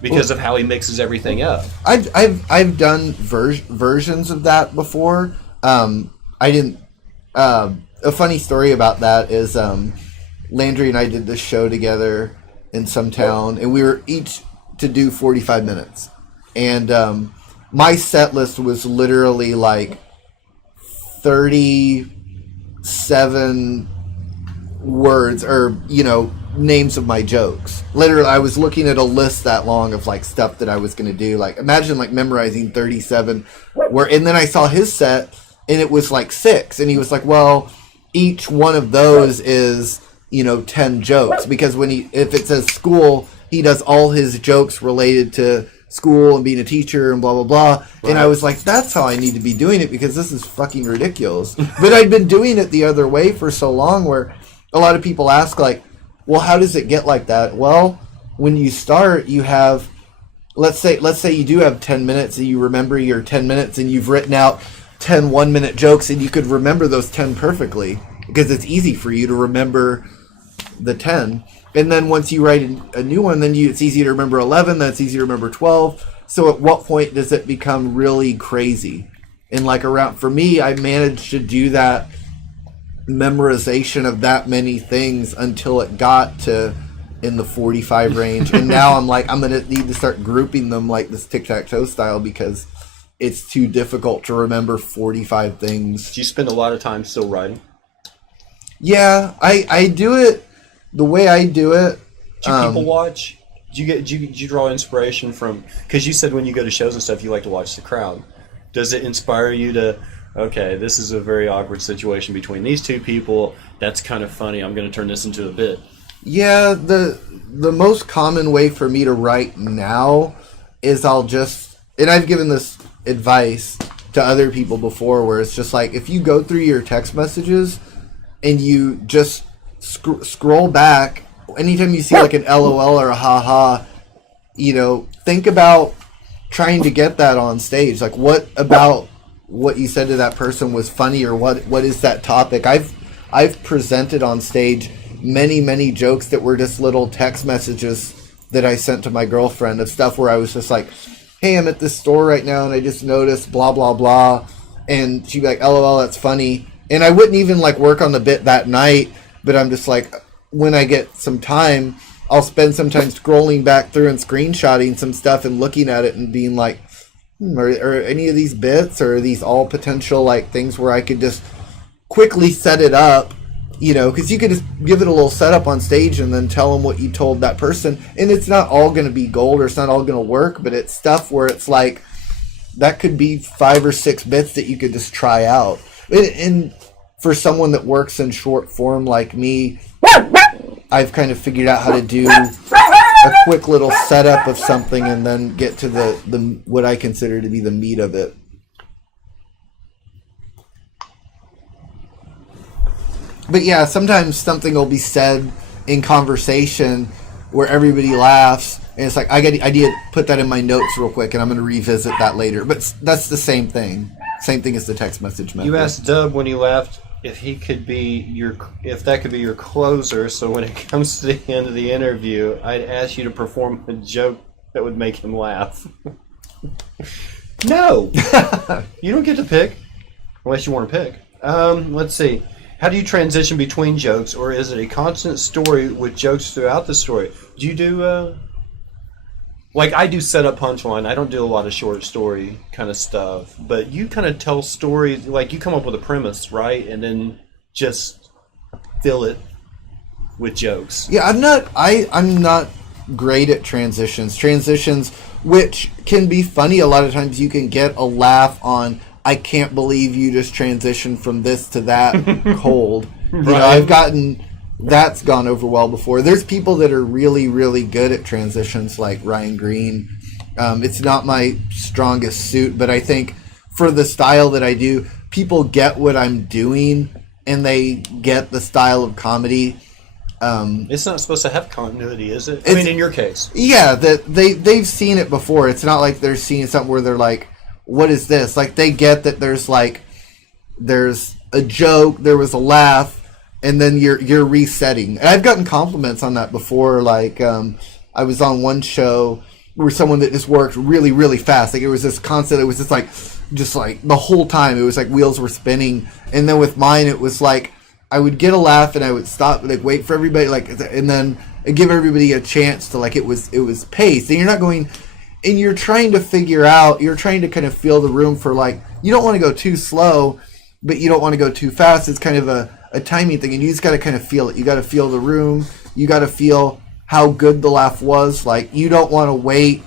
because of how he mixes everything up. I've done versions of that before. I didn't. A funny story about that is Landry and I did this show together in some town, and we were each to do 45 minutes. And my set list was literally like 37 words or, names of my jokes. Literally, I was looking at a list that long of like stuff that I was going to do. Like, imagine like memorizing 37 and then I saw his set and it was like 6. And he was like, well, each one of those is, 10 jokes, because if it says school, he does all his jokes related to school and being a teacher and blah, blah, blah. Right. And I was like, that's how I need to be doing it because this is fucking ridiculous. But I'd been doing it the other way for so long where a lot of people ask like, well, how does it get like that? Well, when you start, you have, let's say you do have 10 minutes and you remember your 10 minutes and you've written out 10 1-minute jokes and you could remember those 10 perfectly because it's easy for you to remember the 10. And then once you write a new one, then it's easy to remember 11, then it's easy to remember 12. So at what point does it become really crazy? And like for me, I managed to do that memorization of that many things until it got to in the 45 range. And now I'm like, I'm going to need to start grouping them like this tic-tac-toe style because it's too difficult to remember 45 things. Do you spend a lot of time still writing? Yeah, I do it the way I do it. Do people watch? Do you draw inspiration from? Because you said when you go to shows and stuff, you like to watch the crowd. Does it inspire you to? Okay, this is a very awkward situation between these two people. That's kind of funny. I'm going to turn this into a bit. Yeah, the most common way for me to write now is I'll just, and I've given this advice to other people before, where it's just like if you go through your text messages and you just scroll back, anytime you see like an LOL or a haha, think about trying to get that on stage. Like, what about what you said to that person was funny, or what is that topic? I've presented on stage many jokes that were just little text messages that I sent to my girlfriend of stuff where I was just like, hey, I'm at this store right now and I just noticed blah blah blah, and she'd be like, LOL, that's funny. And I wouldn't even like work on the bit that night, but I'm just like, when I get some time, I'll spend some time scrolling back through and screenshotting some stuff and looking at it and being like, are any of these bits, or are these all potential like things where I could just quickly set it up, because you could just give it a little setup on stage and then tell them what you told that person, and it's not all going to be gold or it's not all going to work, but it's stuff where it's like that could be 5 or 6 bits that you could just try out. And for someone that works in short form like me, I've kind of figured out how to do a quick little setup of something and then get to the what I consider to be the meat of it. But yeah, sometimes something will be said in conversation where everybody laughs, and it's like, I need to put that in my notes real quick, and I'm going to revisit that later. But that's the same thing. Same thing as the text message method. You asked Dub when he left if that could be your closer, so when it comes to the end of the interview, I'd ask you to perform a joke that would make him laugh. No! You don't get to pick, unless you want to pick. Let's see. How do you transition between jokes, or is it a constant story with jokes throughout the story? Do you do, like I do setup punchline. I don't do a lot of short story kind of stuff, but you kind of tell stories, like you come up with a premise, right? And then just fill it with jokes. Yeah, I'm not great at transitions. Transitions, which can be funny a lot of times, you can get a laugh on, I can't believe you just transitioned from this to that cold. Right. That's gone over well before. There's people that are really, really good at transitions, like Ryan Green. It's not my strongest suit, but I think for the style that I do, people get what I'm doing and they get the style of comedy. It's not supposed to have continuity, is it? I mean, in your case. Yeah, that they've seen it before. It's not like they're seeing something where they're like, what is this? Like, they get that there's a joke, there was a laugh, and then you're resetting. And I've gotten compliments on that before. Like, I was on one show where someone that just worked really, really fast. Like, it was this constant, it was just like the whole time, it was like wheels were spinning. And then with mine, it was like, I would get a laugh and I would stop, like, wait for everybody, like, and then I'd give everybody a chance to, like, it was paced. And you're not going, and you're trying to figure out, you're trying to kind of feel the room for, like, you don't want to go too slow, but you don't want to go too fast. It's kind of a timing thing, and you just got to kind of feel it. You got to feel the room. You got to feel how good the laugh was. Like, you don't want to wait.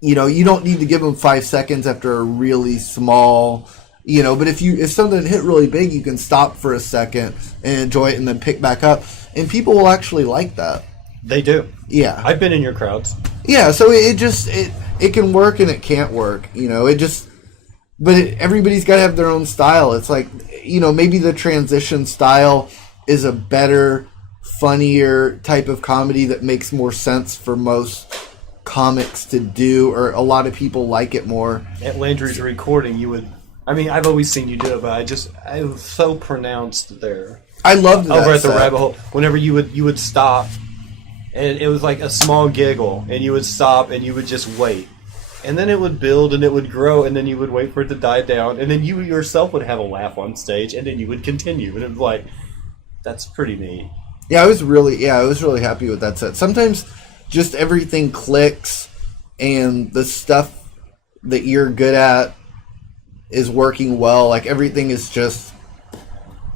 You don't need to give them 5 seconds after a really small, but if something hit really big, you can stop for a second and enjoy it and then pick back up. And people will actually like that. They do. Yeah. I've been in your crowds. Yeah, so it can work and it can't work. Everybody's got to have their own style. It's like, maybe the transition style is a better, funnier type of comedy that makes more sense for most comics to do, or a lot of people like it more. At Landry's recording, I've always seen you do it, but I was so pronounced there. I loved that over at the set. rabbit hole. Whenever you would stop, and it was like a small giggle, and you would stop and you would just wait. And then it would build and it would grow, and then you would wait for it to die down, and then you yourself would have a laugh on stage, and then you would continue. And it was like, that's pretty neat. Yeah, I was really happy with that set. Sometimes just everything clicks, and the stuff that you're good at is working well. Like everything is just,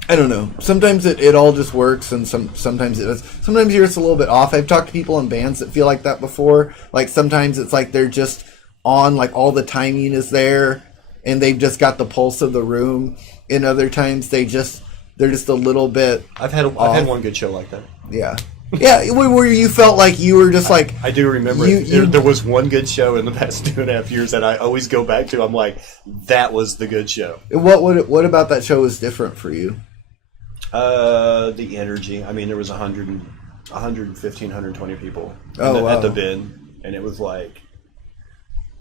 I don't know. Sometimes it all just works, and sometimes it does. Sometimes you're just a little bit off. I've talked to people in bands that feel like that before. Like sometimes it's like they're just on, like all the timing is there, and they've just got the pulse of the room. And other times they're just a little bit. I've had one good show like that. Yeah. Yeah, where you felt like you were just like... I do remember there was one good show in the past 2.5 years that I always go back to. I'm like, that was the good show. What about that show was different for you? The energy. I mean, there was 115, 120 people at the bin, and it was like,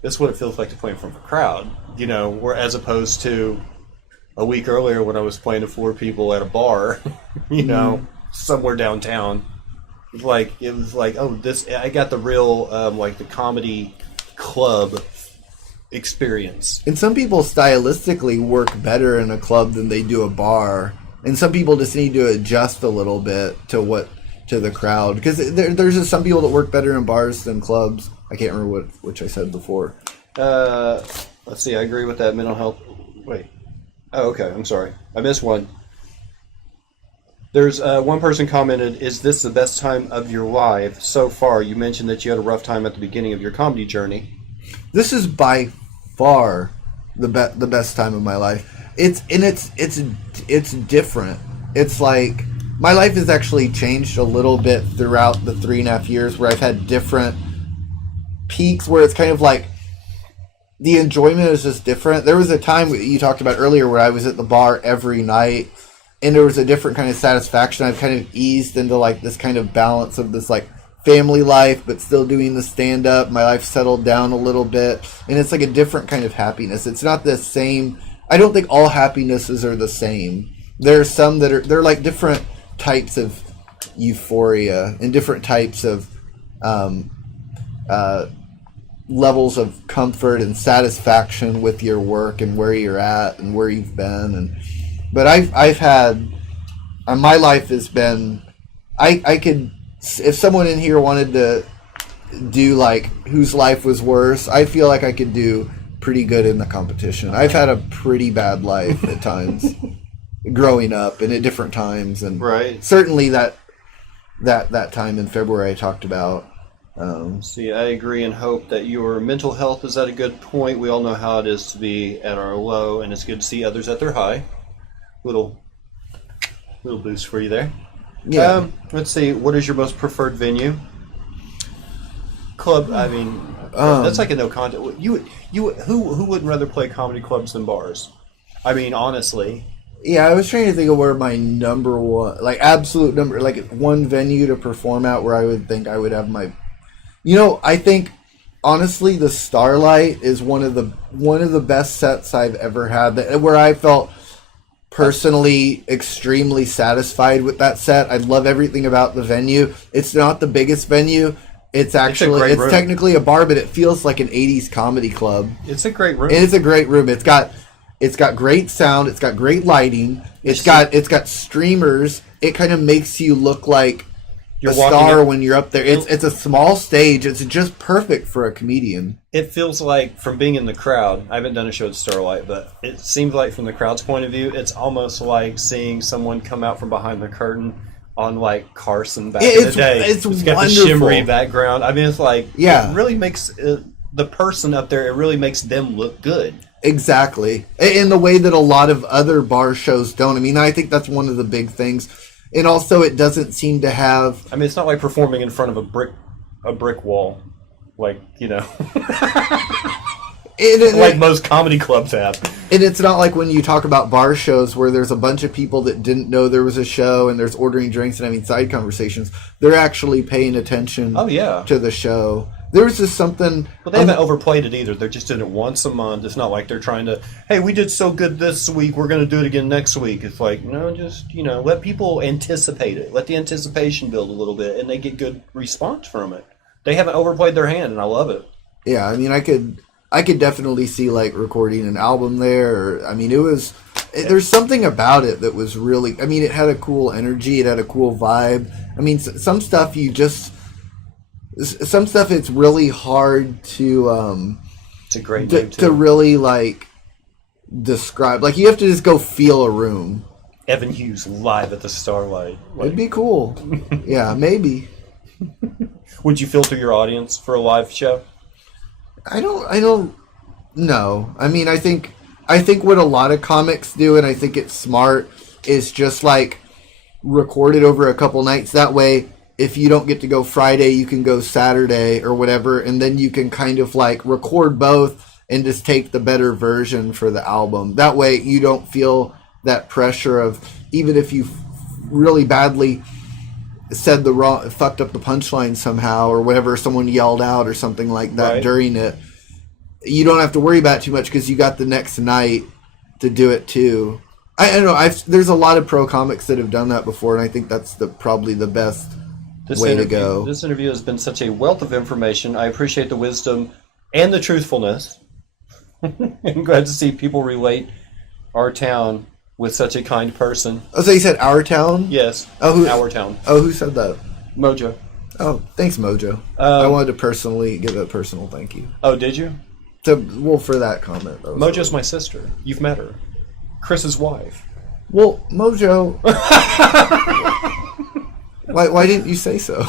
this is what it feels like to play in front of a crowd, where as opposed to a week earlier when I was playing to 4 people at a bar, somewhere downtown. It was like, oh, I got the real, the comedy club experience. And some people stylistically work better in a club than they do a bar. And some people just need to adjust a little bit to the crowd. Because there's just some people that work better in bars than clubs. I can't remember which I said before. Let's see, I agree with that. Mental health. Wait. Oh, okay. I'm sorry. I missed one. There's one person commented, is this the best time of your life so far? You mentioned that you had a rough time at the beginning of your comedy journey. This is by far the best time of my life. It's different. It's like my life has actually changed a little bit throughout the 3.5 years where I've had different peaks where it's kind of like the enjoyment is just different. There was a time you talked about earlier where I was at the bar every night, and there was a different kind of satisfaction. I've kind of eased into like this kind of balance of this like family life, but still doing the stand-up. My life settled down a little bit, and it's like a different kind of happiness. It's not the same. I don't think all happinesses are the same. There are some they're like different types of euphoria and different types of levels of comfort and satisfaction with your work and where you're at and where you've been. But I've had, my life has been, I could, if someone in here wanted to do like whose life was worse, I feel like I could do pretty good in the competition. I've had a pretty bad life at times growing up and at different times, and right. Certainly that time in February I talked about. See, I agree and hope that your mental health is at a good point. We all know how it is to be at our low, and it's good to see others at their high. Little boost for you there. Yeah. Let's see. What is your most preferred venue? Club. I mean, that's like a no contest. Who would rather play comedy clubs than bars? I mean, honestly. Yeah, I was trying to think of where my number one, like absolute number, like one venue to perform at where I would think I would have my. I think honestly, the Starlight is one of the best sets I've ever had. Where I felt personally extremely satisfied with that set. I love everything about the venue. It's not the biggest venue. It's technically a bar, but it feels like an 80s comedy club. It's a great room. It's a great room. It's got great sound. It's got great lighting. It's got streamers. It kind of makes you look like you're a star when you're up there. It's a small stage. It's just perfect for a comedian. It feels like, from being in the crowd, I haven't done a show at Starlight, but it seems like from the crowd's point of view, it's almost like seeing someone come out from behind the curtain on like Carson back in the day. It's got wonderful. The shimmery background. I mean, it's like, yeah. It really makes the person up there, it really makes them look good. Exactly. In the way that a lot of other bar shows don't. I mean, I think that's one of the big things. And also, it doesn't seem to have... I mean, it's not like performing in front of a brick wall. Like, like most comedy clubs have. And it's not like when you talk about bar shows where there's a bunch of people that didn't know there was a show and there's ordering drinks and having side conversations. They're actually paying attention to the show. There was just something... But they haven't overplayed it either. They're just doing it once a month. It's not like they're trying to, hey, we did so good this week, we're going to do it again next week. It's like, no, just, let people anticipate it. Let the anticipation build a little bit, and they get good response from it. They haven't overplayed their hand, and I love it. Yeah, I mean, I could I could definitely see like recording an album there. Or, I mean, there's something about it that was really. I mean, it had a cool energy. It had a cool vibe. I mean, some stuff it's really hard to. It's a great name too. To really like describe. Like you have to just go feel a room. Evan Hughes live at the Starlight. It'd be cool. Yeah, maybe. Would you filter your audience for a live show? I don't know. I mean, I think what a lot of comics do, and I think it's smart, is just like record it over a couple nights. That way, if you don't get to go Friday, you can go Saturday or whatever, and then you can kind of like record both and just take the better version for the album. That way, you don't feel that pressure of, even if you really badly said fucked up the punchline somehow or whatever, someone yelled out or something like that during it, you don't have to worry about it too much because you got the next night to do it too. I don't know. There's a lot of pro comics that have done that before, and I think that's probably the best way to go. This interview has been such a wealth of information. I appreciate the wisdom and the truthfulness. I'm glad to see people relate our town with such a kind person. Oh, so you said our town? Yes. Our town. Oh, who said that? Mojo. Oh, thanks, Mojo. I wanted to personally give a personal thank you. Oh, did you? For that comment. Mojo's my sister. You've met her. Chris's wife. Well, Mojo... Why didn't you say so?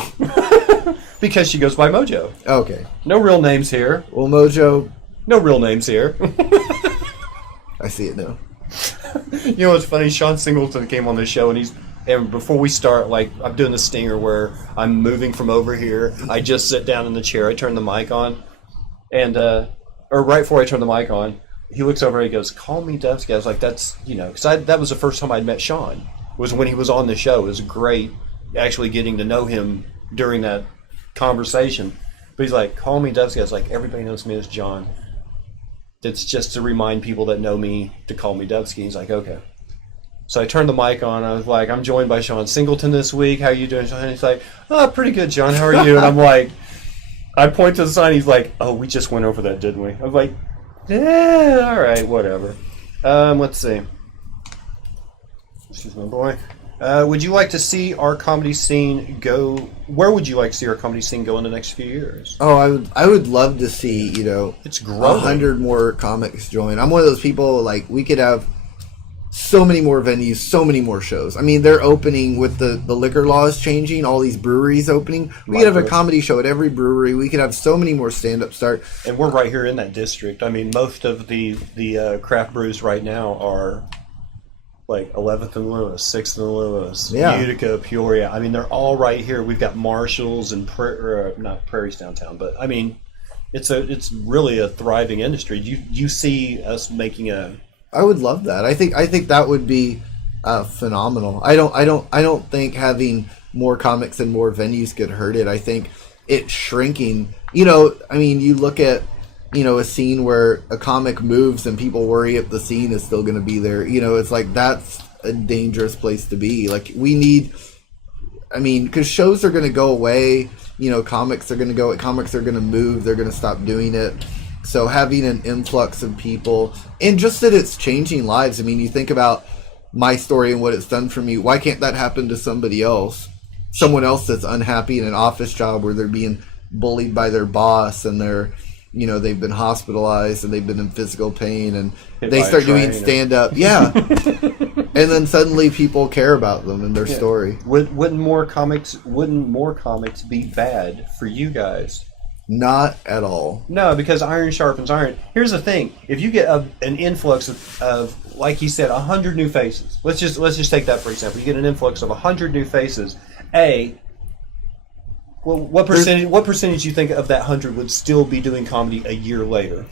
Because she goes by Mojo. Okay. No real names here. Well, Mojo... No real names here. I see it now. You know what's funny? Sean Singleton came on the show, and before we start, like, I'm doing the stinger where I'm moving from over here. I just sit down in the chair. I turn the mic on, and or right before I turn the mic on, he looks over and he goes, "Call me Dubsky." I was like, "That's, because that was the first time I'd met Sean. Was when he was on the show. It was great actually getting to know him during that conversation." But he's like, "Call me Dubsky." I was like, "Everybody knows me as John. It's just to remind people that know me to call me Dubsky." He's like, "Okay." So I turned the mic on. I was like, "I'm joined by Sean Singleton this week. How you doing, Sean?" And he's like, "Oh, pretty good, John. How are you?" And I'm like, I point to the sign. He's like, "Oh, we just went over that, didn't we?" I was like, "Yeah, all right, whatever." Let's see. Excuse my boy. Would you like to see our comedy scene go? Where would you like to see our comedy scene go in the next few years? Oh, I would love to see, it's growing. 100 more comics join. I'm one of those people, like, we could have so many more venues, so many more shows. I mean, they're opening with the liquor laws changing, all these breweries opening. We could have a comedy show at every brewery. We could have so many more stand-up start. And we're right here in that district. I mean, most of the craft brews right now are like 11th and Lewis, 6th and Lewis, Utica, Peoria. I mean, they're all right here. We've got Marshalls and not Prairie's downtown, but I mean, it's really a thriving industry. You see us making a. I would love that. I think that would be phenomenal. I don't think having more comics and more venues could hurt it. I think it's shrinking. I mean, you look at a scene where a comic moves and people worry if the scene is still going to be there. It's like that's a dangerous place to be. Like we need, because shows are going to go away. Comics are going to move. They're going to stop doing it. So having an influx of people, and just that it's changing lives. I mean, you think about my story and what it's done for me. Why can't that happen to somebody else? Someone else that's unhappy in an office job where they're being bullied by their boss and they're, they've been hospitalized and they've been in physical pain and they start doing stand-up. Yeah. And then suddenly people care about them and their story. Wouldn't more comics be bad for you guys? Not at all. No, because iron sharpens iron. Here's the thing: if you get an influx of, like he said, 100 new faces. Let's just take that for example. You get an influx of 100 new faces. What percentage do you think of that 100 would still be doing comedy a year later?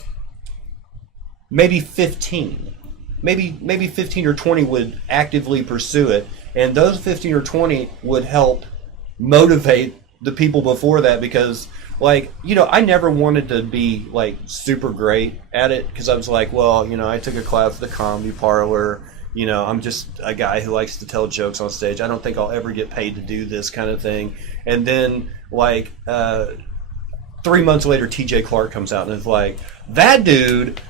Maybe 15. Maybe 15 or 20 would actively pursue it, and those 15 or 20 would help motivate the people before that because. I never wanted to be, super great at it because I was like, well, I took a class at the Comedy Parlor. I'm just a guy who likes to tell jokes on stage. I don't think I'll ever get paid to do this kind of thing. And then, 3 3 months later, TJ Clark comes out and is like, that dude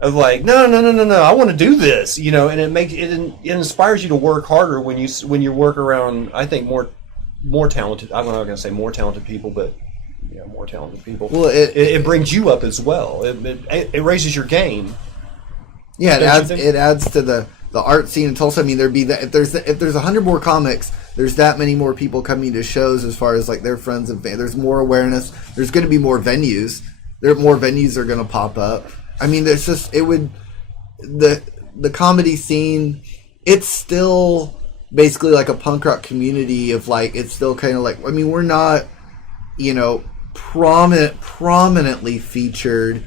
of like, no, I want to do this, you know, and it inspires you to work harder when you work around, I think, more talented. I'm not going to say more talented people, but yeah, more talented people. Well, it brings you up as well. It raises your game. Yeah, it adds to the art scene in Tulsa. I mean, there'd be that if there's 100 more comics, there's that many more people coming to shows as far as like their friends and fans. There's more awareness. There's going to be more venues. More venues are going to pop up. I mean, there's just the comedy scene. It's still basically like a punk rock community of like, it's still kind of like, I mean, we're not, you know, prominently featured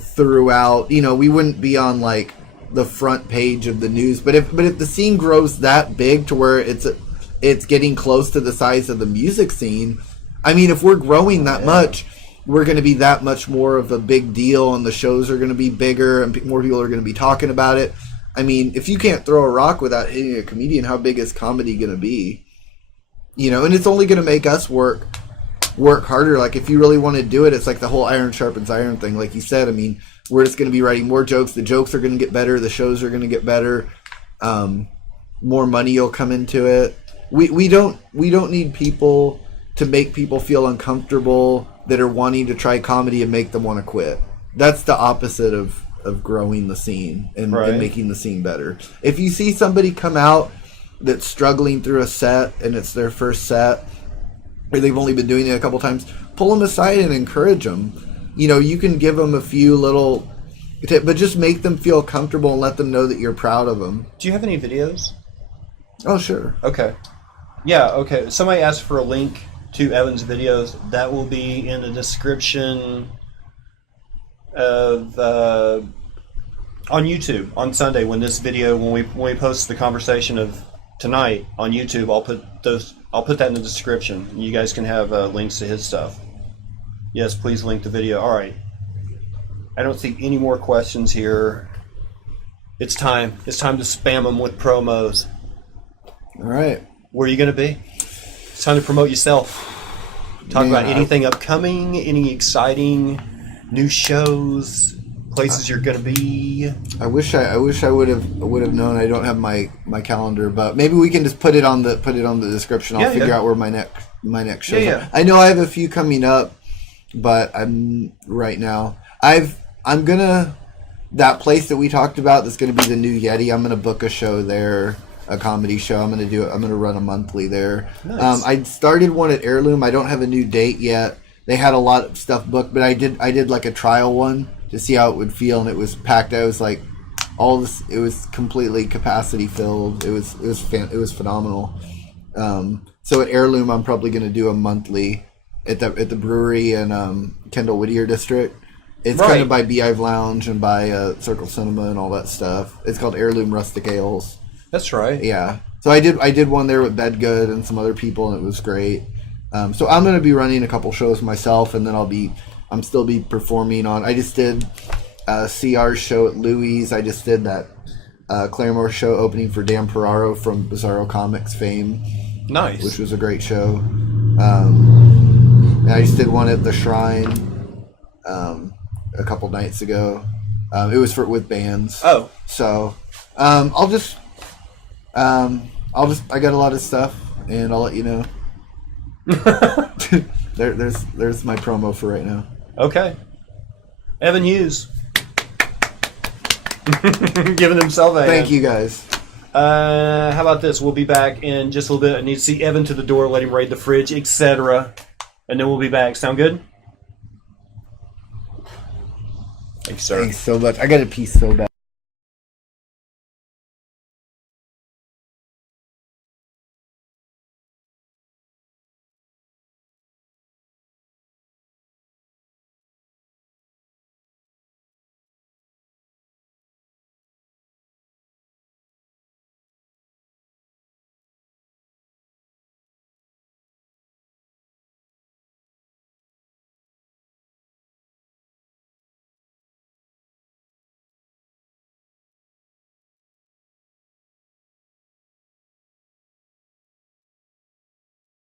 throughout, you know, we wouldn't be on like the front page of the news, but if the scene grows that big to where it's getting close to the size of the music scene, I mean, if we're growing that much, we're going to be that much more of a big deal, and the shows are going to be bigger, and more people are going to be talking about it. I mean, if you can't throw a rock without hitting a comedian, how big is comedy going to be? You know, and it's only going to make us work harder. Like, if you really want to do it, it's like the whole iron sharpens iron thing. Like you said, I mean, we're just going to be writing more jokes. The jokes are going to get better. The shows are going to get better. More money will come into it. We don't need people to make people feel uncomfortable that are wanting to try comedy and make them want to quit. That's the opposite of growing the scene and making the scene better. If you see somebody come out that's struggling through a set and it's their first set, or they've only been doing it a couple times, pull them aside and encourage them. You know, you can give them a few little, but just make them feel comfortable and let them know that you're proud of them. Do you have any videos? Oh, sure. Okay. Yeah, okay. Somebody asked for a link to Evan's videos. That will be in the description of on YouTube on Sunday when we post the conversation of tonight on YouTube. I'll put that in the description. You guys can have links to his stuff. Yes, please link the video. All right. I don't see any more questions here. It's time. It's time to spam them with promos. All right. Where are you going to be? It's time to promote yourself. Talk about anything upcoming, any exciting new shows, places you're going to be. I wish I would have known. I don't have my calendar, but maybe we can just put it on the description. I'll figure out where my next show. Yeah. I know I have a few coming up, but I'm gonna, that place that we talked about that's gonna be the new Yeti. I'm gonna book a show there. A comedy show. I'm gonna run a monthly there. Nice. I started one at Heirloom. I don't have a new date yet. They had a lot of stuff booked, but I did like a trial one to see how it would feel, and it was packed. I was like, all this. It was completely capacity filled. It was phenomenal. So at Heirloom, I'm probably gonna do a monthly at the brewery in Kendall Whittier District. It's kind of by Beehive Lounge and by Circle Cinema and all that stuff. It's called Heirloom Rustic Ales. That's right. Yeah. So I did one there with Bedgood and some other people, and it was great. So I'm going to be running a couple shows myself, and then I'm still performing on. I just did CR's show at Louis. I just did that Claremore show opening for Dan Ferraro from Bizarro Comics fame. Nice. Which was a great show. And I just did one at the Shrine a couple nights ago. It was with bands. Oh. So I got a lot of stuff, and I'll let you know. There's my promo for right now. Okay. Evan Hughes. Giving himself a Thank you, guys. How about this? We'll be back in just a little bit. I need to see Evan to the door, let him raid the fridge, etc. And then we'll be back. Sound good? Thanks, sir. Thanks so much. I got a piece so bad.